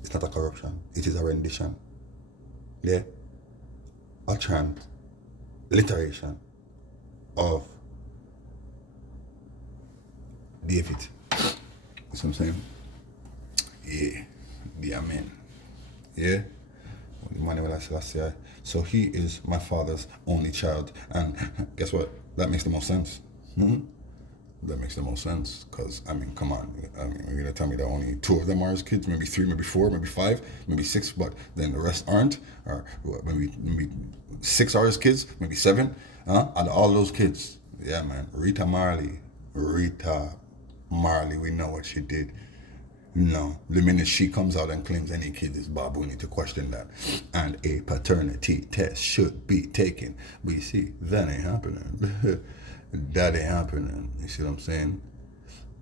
It's not a corruption. It is a rendition. Yeah, a transliteration of David. You see what I'm saying? Yeah, the Amen. Yeah? Manuel Selassie. So he is my father's only child. And guess what? That makes the most sense. That makes the most sense. Because, I mean, come on. I mean, you're going to tell me that only two of them are his kids, maybe three, maybe four, maybe five, maybe six, but then the rest aren't? Or maybe six are his kids, maybe seven? Out of all those kids. Yeah, man. Rita Marley, we know what she did. No, the minute she comes out and claims any kid is Bob, we need to question that. And a paternity test should be taken. But you see, that ain't happening. That ain't happening. You see what I'm saying?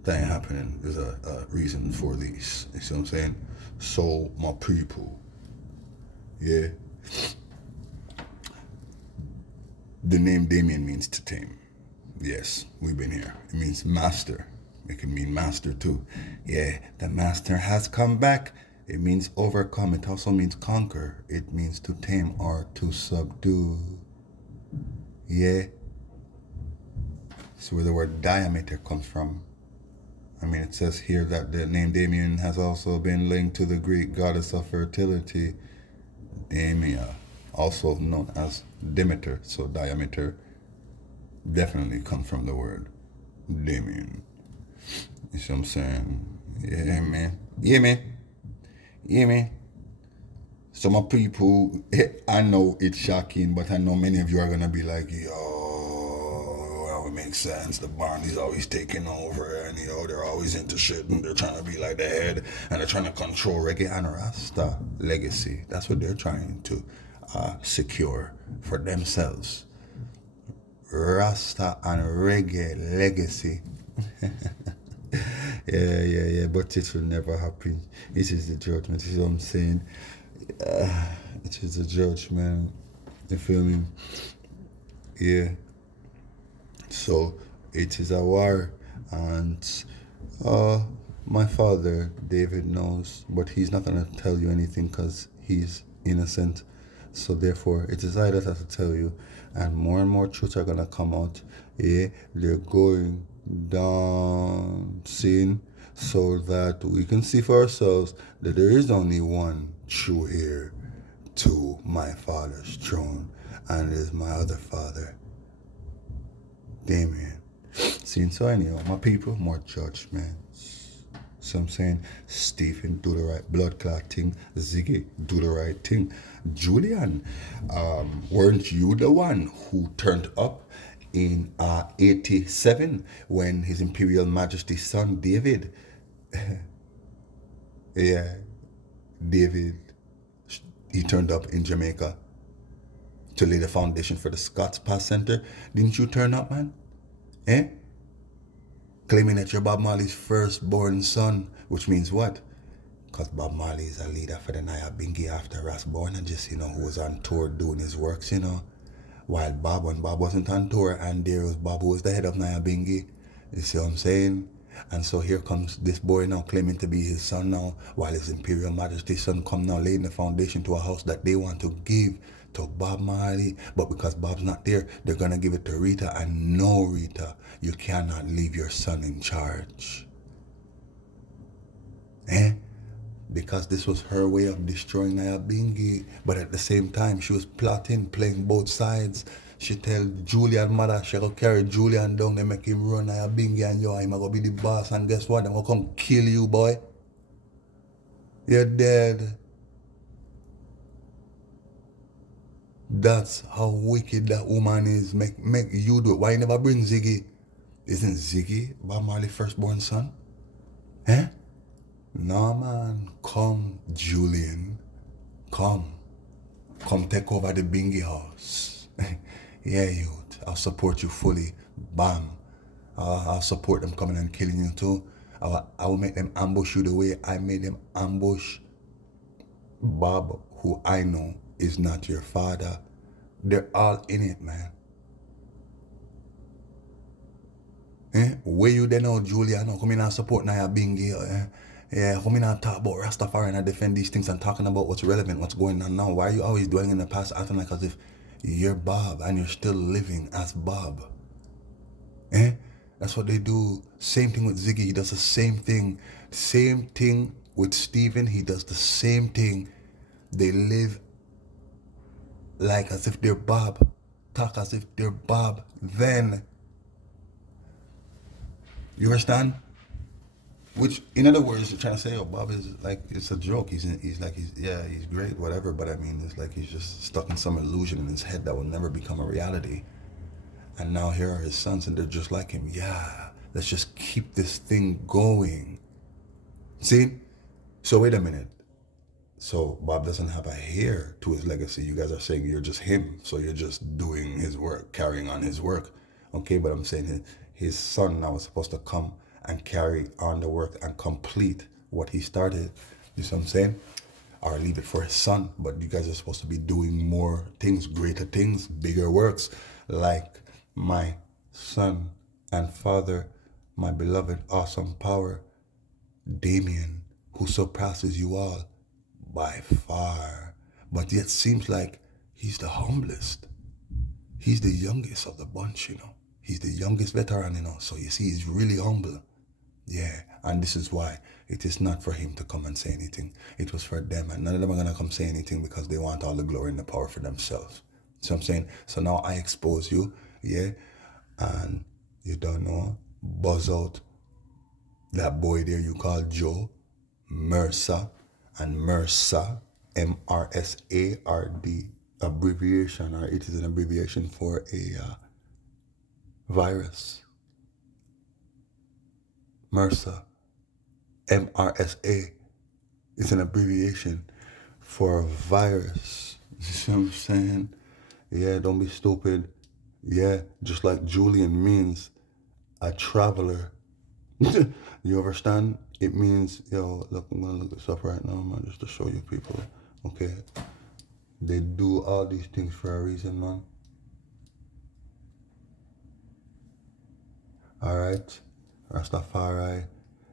That ain't happening. There's a reason for these. You see what I'm saying? So, my people, yeah. The name Damian means to tame. Yes, we've been here. It means master. It can mean master too. Yeah, the master has come back. It means overcome. It also means conquer. It means to tame or to subdue. Yeah. So where the word diameter comes from. I mean, it says here that the name Damian has also been linked to the Greek goddess of fertility, Damia, also known as Demeter. So diameter definitely comes from the word Damian. You see what I'm saying? Yeah, man. Yeah, man. Yeah, man. So my people, I know it's shocking, but I know many of you are going to be like, yo, it makes sense. The Barney's always taking over, and, they're always into shit, and they're trying to be like the head, and they're trying to control reggae and Rasta legacy. That's what they're trying to secure for themselves. Rasta and reggae legacy. Yeah, but it will never happen. It is the judgment. You see what I'm saying? It is the judgment. You feel me? Yeah. So it is a war, and my father David knows, but he's not gonna tell you anything because he's innocent. So therefore, it is I that have to tell you, and more truths are gonna come out. Yeah, they're going down, seen, so that we can see for ourselves that there is only one true heir to my father's throne, and it is my other father, Damian. Seen, so anyhow, my people, more judgments. So I'm saying, Stephen, do the right blood clot thing. Ziggy, do the right thing. Julian, weren't you the one who turned up in 87 when His Imperial Majesty's son David, yeah, David, he turned up in Jamaica to lay the foundation for the Scots Pass Center? Didn't you turn up, man? Eh? Claiming that you're Bob Marley's firstborn son, which means what? Because Bob Marley is a leader for the Nyabingi after Ras born, and just, who was on tour doing his works, While when Bob wasn't on tour, and there was Bob who was the head of Nyabingi. You see what I'm saying? And so here comes this boy now claiming to be his son now, while His Imperial Majesty's son come now laying the foundation to a house that they want to give to Bob Marley. But because Bob's not there, they're going to give it to Rita. And no, Rita, you cannot leave your son in charge. Because this was her way of destroying Nyabingi. But at the same time, she was plotting, playing both sides. She tell Julian mother she go carry Julian down, they make him run Nyabingi, and I'm gonna be the boss, and guess what? I'm gonna come kill you, boy. You're dead. That's how wicked that woman is. Make you do it. Why you never bring Ziggy? Isn't Ziggy Bob Marley's firstborn son? No, man. Come, Julian. Come take over the Bingy house. Yeah, youth. I'll support you fully. Bam. I'll support them coming and killing you too. I will make them ambush you the way I made them ambush Bob, who I know is not your father. They're all in it, man. Where you then know, Julia? No, come in and support Naya Bingi. Yeah, come in and talk about Rastafari and defend these things and talking about what's relevant, what's going on now. Why are you always dwelling in the past, acting like as if you're Bob and you're still living as Bob? That's what they do. Same thing with Ziggy. He does the same thing. Same thing with Steven. He does the same thing. They live like as if they're Bob, talk as if they're Bob. Then, you understand? Which, in other words, they're trying to say, oh, Bob is like, it's a joke. He's great, whatever. But I mean, it's like he's just stuck in some illusion in his head that will never become a reality. And now here are his sons, and they're just like him. Yeah, let's just keep this thing going. See? So wait a minute. So Bob doesn't have a heir to his legacy. You guys are saying you're just him. So you're just doing his work, carrying on his work. Okay, but I'm saying his son now is supposed to come and carry on the work and complete what he started. You see what I'm saying? Or leave it for his son. But you guys are supposed to be doing more things, greater things, bigger works. Like my son and father, my beloved awesome power, Damian, who surpasses you all by far, but yet seems like he's the humblest. He's the youngest of the bunch, you know. He's the youngest veteran, you know. So you see, he's really humble. Yeah, and this is why it is not for him to come and say anything. It was for them, and none of them are gonna come say anything because they want all the glory and the power for themselves. So I'm saying, so now I expose you, yeah, and you don't know, buzz out that boy there you call Joe, Mercer, and MRSA, MRSARD, abbreviation, or it is an abbreviation for a virus. MRSA, MRSA is an abbreviation for a virus. You see what I'm saying? Yeah, don't be stupid. Yeah, just like Julian means a traveler. You understand? It means, yo, look, I'm gonna look this up right now, man, just to show you people. Okay? They do all these things for a reason, man. Alright? Rastafari.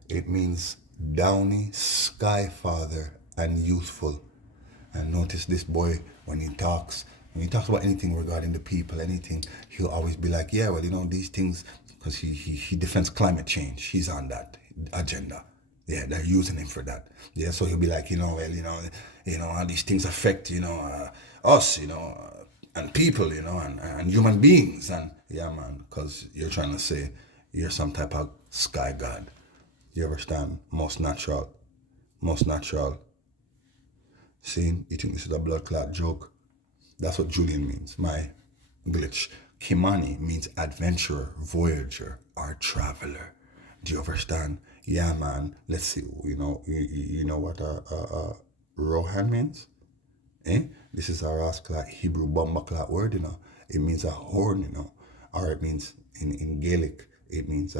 It means downy, sky father, and youthful. And notice this boy, when he talks about anything regarding the people, anything, he'll always be like, yeah, well, you know, these things, because he defends climate change. He's on that agenda. Yeah, they're using him for that. Yeah, so he'll be like, you know, well, you know, how these things affect, you know, us, you know, and people, you know, and human beings. And yeah, man, because you're trying to say you're some type of sky god. You understand? Most natural. Most natural. See, you think this is a blood clot joke? That's what Julian means, my glitch. Kimani means adventurer, voyager, or traveler. Do you understand? Yeah, man. Let's see. You know what Rohan means? Eh? This is a Rasklat Hebrew Bombaklat word, you know. It means a horn, you know. Or it means, in Gaelic, it means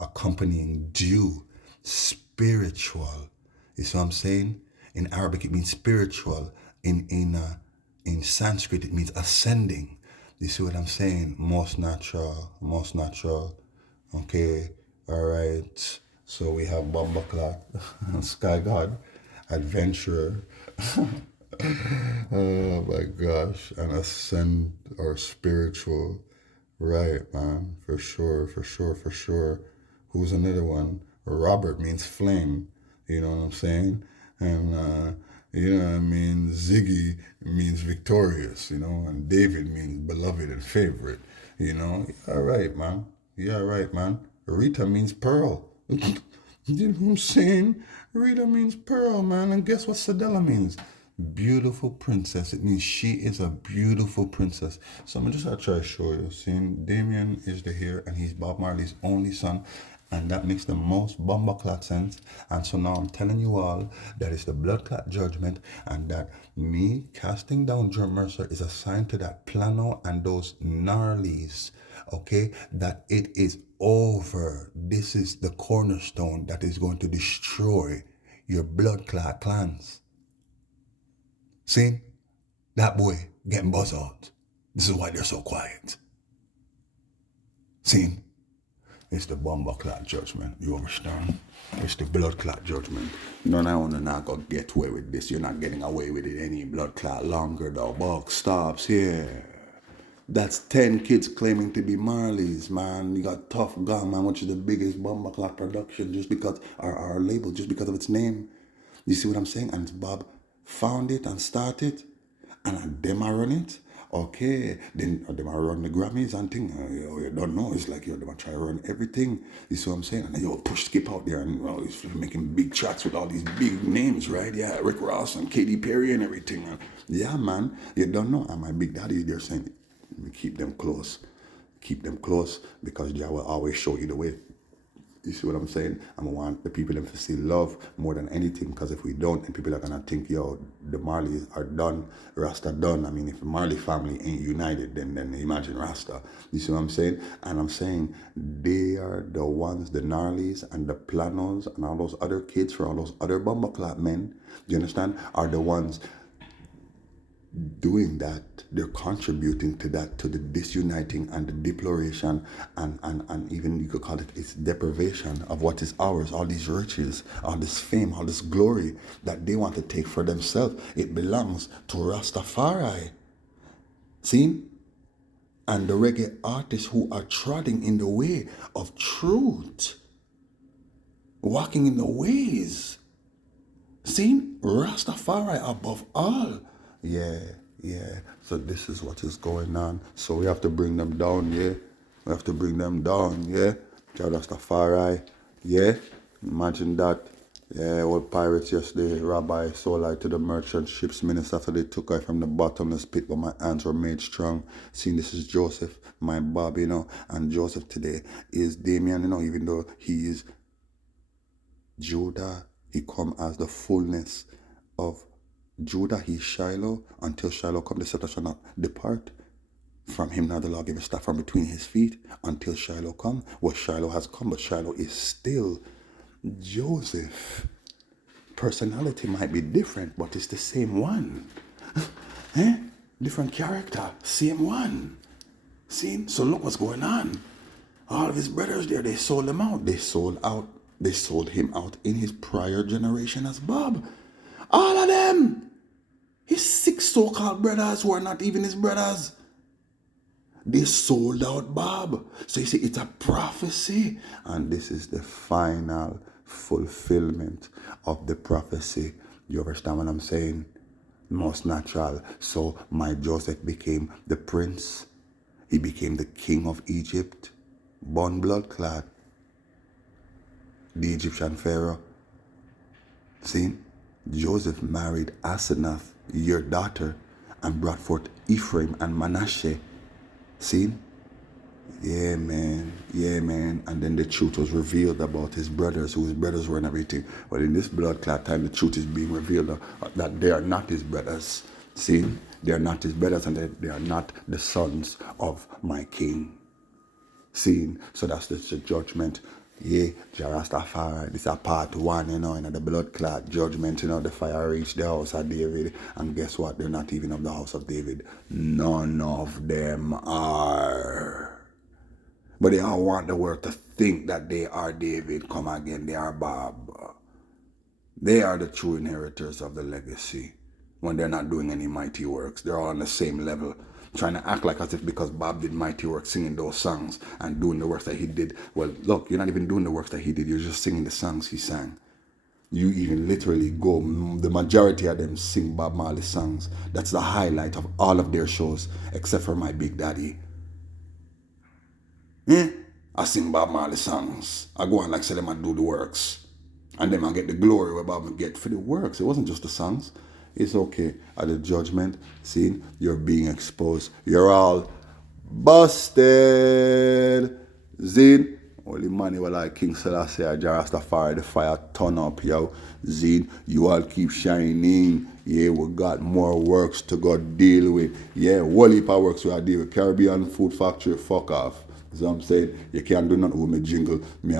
accompanying dew, spiritual. You see what I'm saying? In Arabic, it means spiritual. In Sanskrit, it means ascending. You see what I'm saying? Most natural, most natural. Okay, all right. So we have Bombaklat, Sky God, Adventurer. Oh my gosh, and ascend or spiritual. Right, man, for sure, for sure, for sure. Who's another one? Robert means flame. You know what I'm saying? And you know what I mean? Ziggy means victorious, you know, and David means beloved and favorite, you know? Yeah, right, man. Yeah, right, man. Rita means pearl. You know what I'm saying? Rita means pearl, man. And guess what Sadella means? Beautiful princess. It means she is a beautiful princess. So I'm just gonna try to show you. Seeing Damian is the heir, and he's Bob Marley's only son, and that makes the most bomber clot sense. And so now I'm telling you all that it's the blood clot judgment, and that me casting down Drum Mercer is assigned to that Plannos and those Narleys. Okay, that it is over. This is the cornerstone that is going to destroy your blood clot clans. See? That boy getting buzzed out. This is why they're so quiet. See? It's the bomber clot judgment. You understand? It's the blood clot judgment. None of you not gonna get away with this. You're not getting away with it any blood clot longer. The buck stops here. That's 10 kids claiming to be Marleys, man. You got Tough Gong, man, which is the biggest bomber clot production just because our label, just because of its name. You see what I'm saying? And it's Bob found it and started, and them are run it. Okay, then them are run the Grammys and thing. You don't know. It's like them are try to run everything. You see what I'm saying? And then push Skip out there and he's making big tracks with all these big names, right? Yeah, Rick Ross and Katy Perry and everything. And yeah, man, you don't know. And my big daddy, they're saying, keep them close. Keep them close because Jah will always show you the way. You see what I'm saying? I want the people to see love more than anything, because if we don't, then people are going to think, the Marleys are done, Rasta done. I mean, if the Marley family ain't united, then imagine Rasta. You see what I'm saying? And I'm saying they are the ones, the Narleys and the Plannos and all those other kids for all those other bumbleclap men, do you understand, are the ones doing that. They're contributing to that, to the disuniting and the deploration and even you could call it its deprivation of what is ours, all these riches, all this fame, all this glory that they want to take for themselves. It belongs to Rastafari. See? And the reggae artists who are trotting in the way of truth, walking in the ways. See? Rastafari above all. Yeah. So this is what is going on. So we have to bring them down, yeah? We have to bring them down, yeah? Jah Rastafari, yeah? Imagine that. Yeah, old pirates yesterday, Rabbi sold I to the merchant ships minister after they took I from the bottomless pit, but my hands were made strong. Seeing this is Joseph, my Bob, and Joseph today is Damian, even though he is Judah, he come as the fullness of Judah. He is Shiloh. Until Shiloh come, the scepter shall not depart from him, now the law gave a staff from between his feet until Shiloh come. Well, Shiloh has come, but Shiloh is still Joseph. Personality might be different, but it's the same one. Different character, same one. See? So look what's going on. All of his brothers there, they sold him out. They sold him out in his prior generation as Bob. All of them. His 6 so-called brothers who are not even his brothers. They sold out Bob. So you see, it's a prophecy. And this is the final fulfillment of the prophecy. You understand what I'm saying? Most natural. So my Joseph became the prince. He became the king of Egypt. Born blood clad. The Egyptian pharaoh. See? Joseph married Asenath, your daughter, and brought forth Ephraim and Manasseh. See? Yeah, man. And then the truth was revealed about his brothers, who his brothers were and everything. But in this blood clot time, the truth is being revealed that they are not his brothers. See? They are not his brothers, and they are not the sons of my king. See? So that's the judgment. Yeah, Jah Rastafari, this is a part 1, in the blood clot judgment, the fire reached the house of David, and guess what? They're not even of the house of David. None of them are. But they all want the world to think that they are David. Come again, they are Bob. They are the true inheritors of the legacy. When they're not doing any mighty works, they're all on the same level. Trying to act like as if because Bob did mighty work, singing those songs and doing the works that he did. Well, look, you're not even doing the works that he did. You're just singing the songs he sang. You even literally go, the majority of them sing Bob Marley songs. That's the highlight of all of their shows, except for my Big Daddy. I sing Bob Marley songs. I go on like say them and do the works. And then I get the glory where Bob get for the works. It wasn't just the songs. It's okay. At the judgment scene, you're being exposed. You're all busted. Zin. Holy money were like King Selassie, Jah Rastafari, the fire turn up, yo. Zin, you all keep shining. Yeah, we got more works to go deal with. Yeah, whole heap of works we are deal with. Caribbean Food Factory, fuck off. So I'm saying, you can't do nothing with me jingle. Me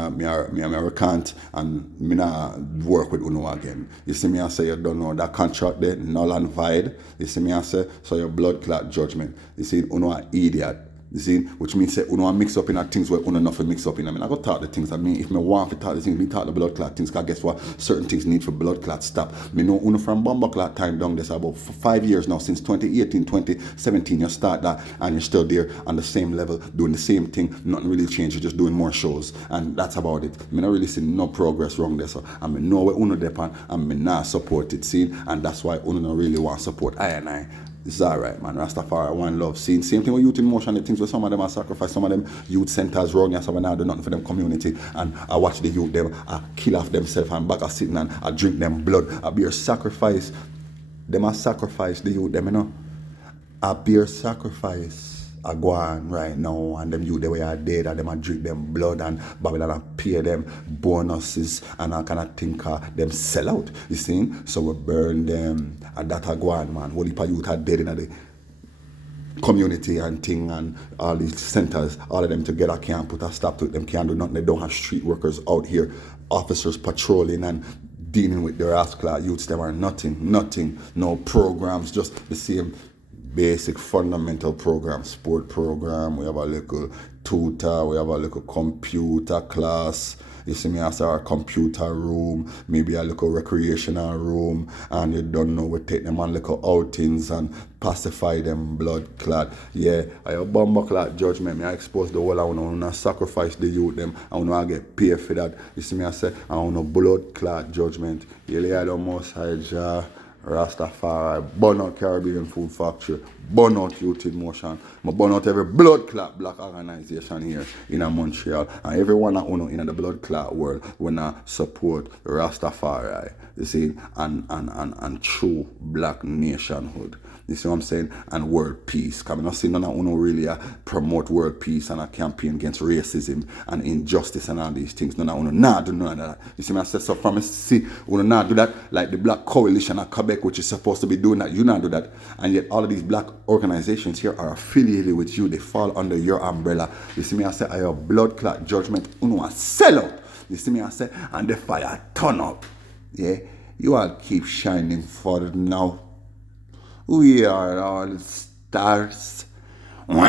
can't, and me not work with Uno again. You see me, I say you don't know that contract there, null and void. You see me, I say, so your blood clot judgment. You see, Uno an idiot. You see, which means say uno mix up in a things where uno nothing mix up in. I mean, I go talk the things. I mean, if me want to talk the things, me talk the blood clot things. Cause guess what? Certain things need for blood clot stop. Me know uno from bomber clot time down this about 5 years now, since 2018, 2017. You start that and you're still there on the same level, doing the same thing. Nothing really changed. You're just doing more shows, and that's about it. Me not really see no progress wrong there. So I mean, know where uno depend and me not support it. See, and that's why uno not really want to support I and I. It's alright, man. Rastafari, one love. See, same thing with Youth in Motion, the things where some of them are sacrificed, some of them youth centers wrong, and some of them do nothing for them community. And I watch the youth them kill off themselves and back a sitting and I drink them blood. I bear sacrifice. Them a sacrifice the youth them, you know. I bear sacrifice. I go on right now and them youth they were dead and them a drink them blood and Babylon a pay them bonuses and I kind of think them sell out, you see? So we burn them and that a go on, man. Whole heap of youth are dead in the community and thing and all these centers, all of them together can't put a stop to it. Them can't do nothing. They don't have street workers out here, officers patrolling and dealing with their rascal youths. Them are nothing, no programs, just the same basic fundamental program, sport program. We have a little tutor, we have a little computer class. You see me as our computer room, maybe a little recreational room, and you don't know, we take them on little outings and pacify them blood clot. Yeah, I have bomber clot judgment. Me I expose the whole I want to sacrifice the youth them. I want to get paid for that. You see me I say I want no blood clot judgment. You I don't most hide Rastafari, burn out Caribbean Food Factory, burn out Youth in Motion, I burn out every blood clot black organization here in Montreal, and everyone that in the blood clot world when I support Rastafari, you see, and true black nationhood. You see what I'm saying? And world peace. Because I'm not seeing none of uno really promote world peace and a campaign against racism and injustice and all these things. None of uno not do none of that. You see me? I said so from see uno not do that, like the Black Coalition of Quebec, which is supposed to be doing that. You not do that. And yet all of these black organizations here are affiliated with you. They fall under your umbrella. You see me? I say I have blood clot judgment. Uno a sell out. You see me? I say and the fire turn up. Yeah? You all keep shining forward now. We are all stars. Wah!